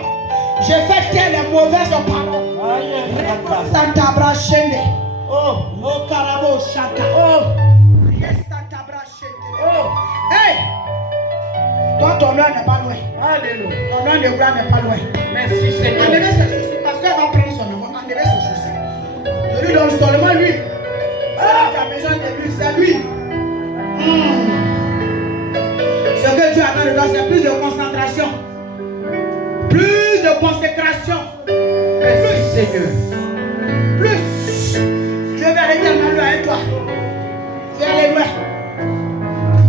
Je fais taire les mauvaises paroles. Santa Brachende. Oh, Carabo Chata. Santa Brachende. Hey! Toi, ton nom n'est pas loin. Alléluia. Ton nom de gloire n'est pas loin. Merci Seigneur. Enlevez ses chaussures. Parce qu'elle va prendre son nom. Enlevez ses chaussures. Je lui donne seulement lui. Tu as besoin de lui. C'est lui. Ce que Dieu attend de toi, c'est plus de concentration. Plus de consécration. Merci Seigneur. Plus. Dieu va l'éternel avec toi. Vers les lois.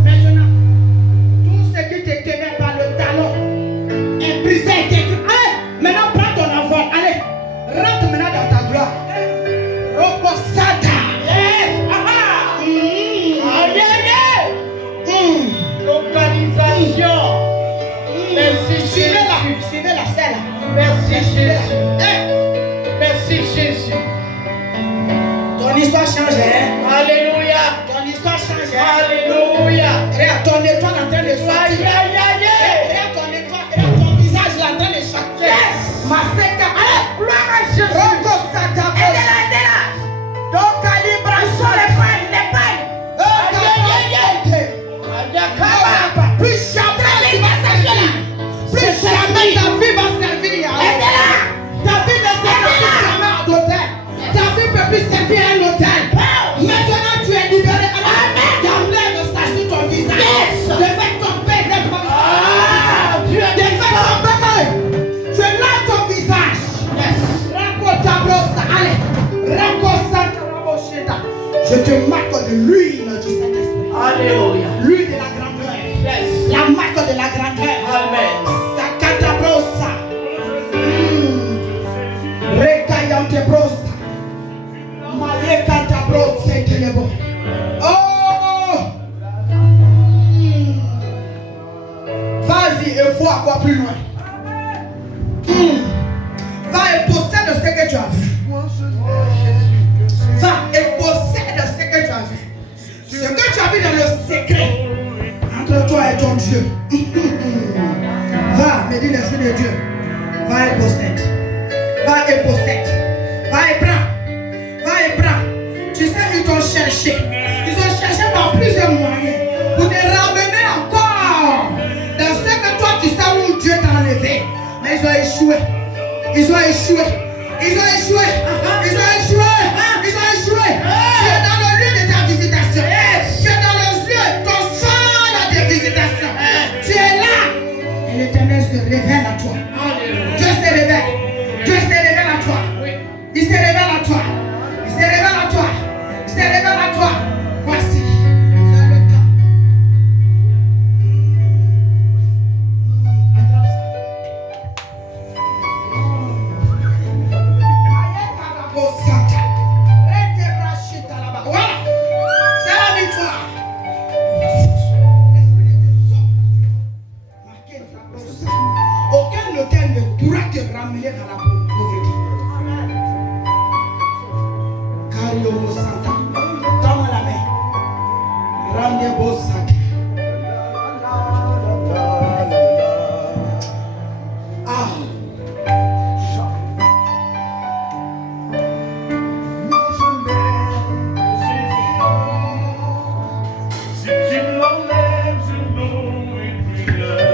Maintenant, tout ce qui te tenait par le talon est brisé et détruit. Allez, maintenant prends ton envol. Allez, rentre maintenant dans ta gloire. Roposata. Yes. Localisation. Merci Jésus. Suivez la selle. Merci Jésus. Merci Jésus. Ton histoire change. Alléluia. Ton histoire change. Alléluia. Regarde ton étoile en train de sortir. Regarde ton étoile. Regarde ton visage en train de changer. Yes. Ma seta. Allez. Gloire à Jésus. Roko sata. Aide-la. Donc calibre. Sur les pailles. Les pailles. Plus jamais tu vas s'agir. Plus jamais ta vie va servir. Ta vie ne servira plus jamais à l'hôtel. Ta vie ne peut plus servir à un hôtel. Maintenant tu es libéré. J'enlève ça sur ton visage. Je vais tomber des promises. Je vais tomber. Je lave ton visage. Rakota brosa. Allez. Rakosa karabosheta. Je te marque de l'huile du Saint-Esprit. Alléluia. L'huile de la grandeur. Yes. La marque de la grandeur. Amen. Sakata brosa. Rekayante brosa. Malekata brosa telebo. Oh. Vas-y et vois encore plus loin. Va et possède ce que tu as vu. Va et possède ce que tu as vu. Ce que tu as vu dans le secret entre toi et ton Dieu. Va, me dit l'Esprit de Dieu. Va et possède. Va et possède. Va et prends. Va et prends. Tu sais, ils t'ont cherché. Ils ont cherché par plusieurs moyens pour te ramener encore dans ce que toi tu sais où Dieu t'a enlevé. Mais ils ont échoué. Ils ont échoué. Ils ont échoué. Ils ont échoué. Ils ont échoué. Tu es dans le lieu de ta visitation. Tu es dans le lieu, ton sol de visitation. Tu es là. Et l'Éternel se révèle à toi. Dieu se révèle. Dieu se révèle à toi. Il se révèle à toi. Il se révèle à toi. Il se révèle à toi. Voici. C'est le temps. Voilà. C'est la victoire. Aucun hôtel ne pourra te ramener dans la pauvreté. Cariomo Santa. Tends la main. Rendez-vous Santa. Ah. Si tu me l'enlèves, je n'aurai plus l'heure.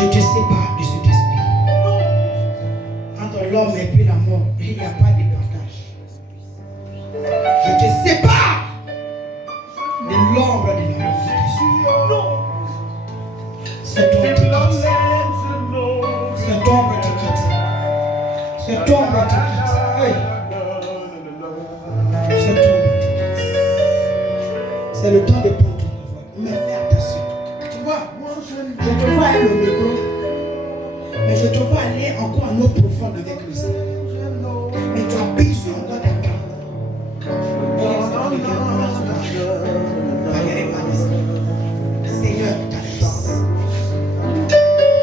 Je te sépare de cet esprit. Entre l'homme et puis la mort, il n'y a pas de partage. Je te sépare de l'ombre de la mort. Cette ombre te quitte. Cette ombre te quitte. Cette ombre te quitte. Oui. Cette ombre te quitte. C'est le temps de prendre ton pouvoir. Mais fais attention. Tu vois, je te vois avec le micro. Mais je te vois aller encore en eau profonde avec le Seigneur. Mais tu as besoin encore d'attendre. Seigneur, ta grâce.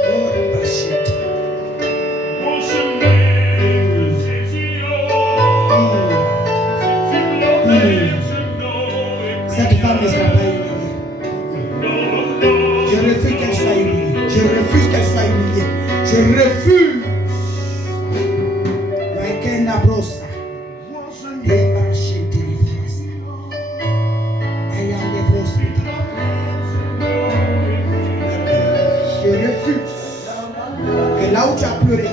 Oh, Rachid. Cette femme ne sera pas humiliée. Je refuse qu'elle soit humiliée. Je refuse qu'elle soit humiliée. Je refuse. Maïkena brosa. Je refuse que là où tu as pleuré,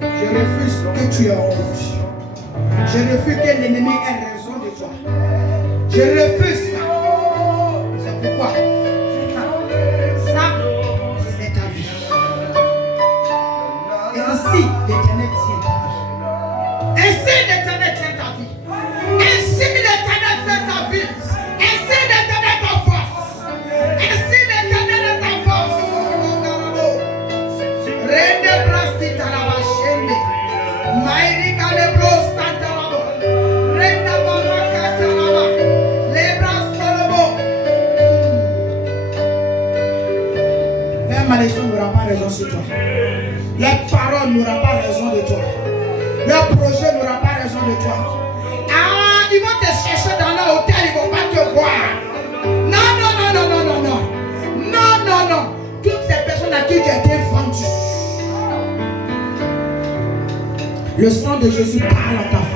je refuse que tu aies honte. Je refuse que l'ennemi ait raison de toi. Je refuse ça. C'est pourquoi ça, c'est ta vie. Et ainsi, l'Éternel tient ta vie. Ainsi, l'Éternel tient ta vie. Ainsi, l'Éternel tient ta vie. Ainsi, l'Éternel ta force. Ainsi, l'Éternel est ta force. Rende brasti tarabashende. Maïri kalebro santarabo. Renda baraka taraba. Lebra solobo. La malédiction n'aura pas raison sur toi. La parole n'aura pas raison de toi. Le projet n'aura pas raison de toi. Ah, ils vont te chercher dans l'hôtel, ils ne vont pas te voir. Non, non, non, non, non, non, non. Non, non, non. Toutes ces personnes à qui tu as été vendu. Le sang de Jésus parle à ta femme.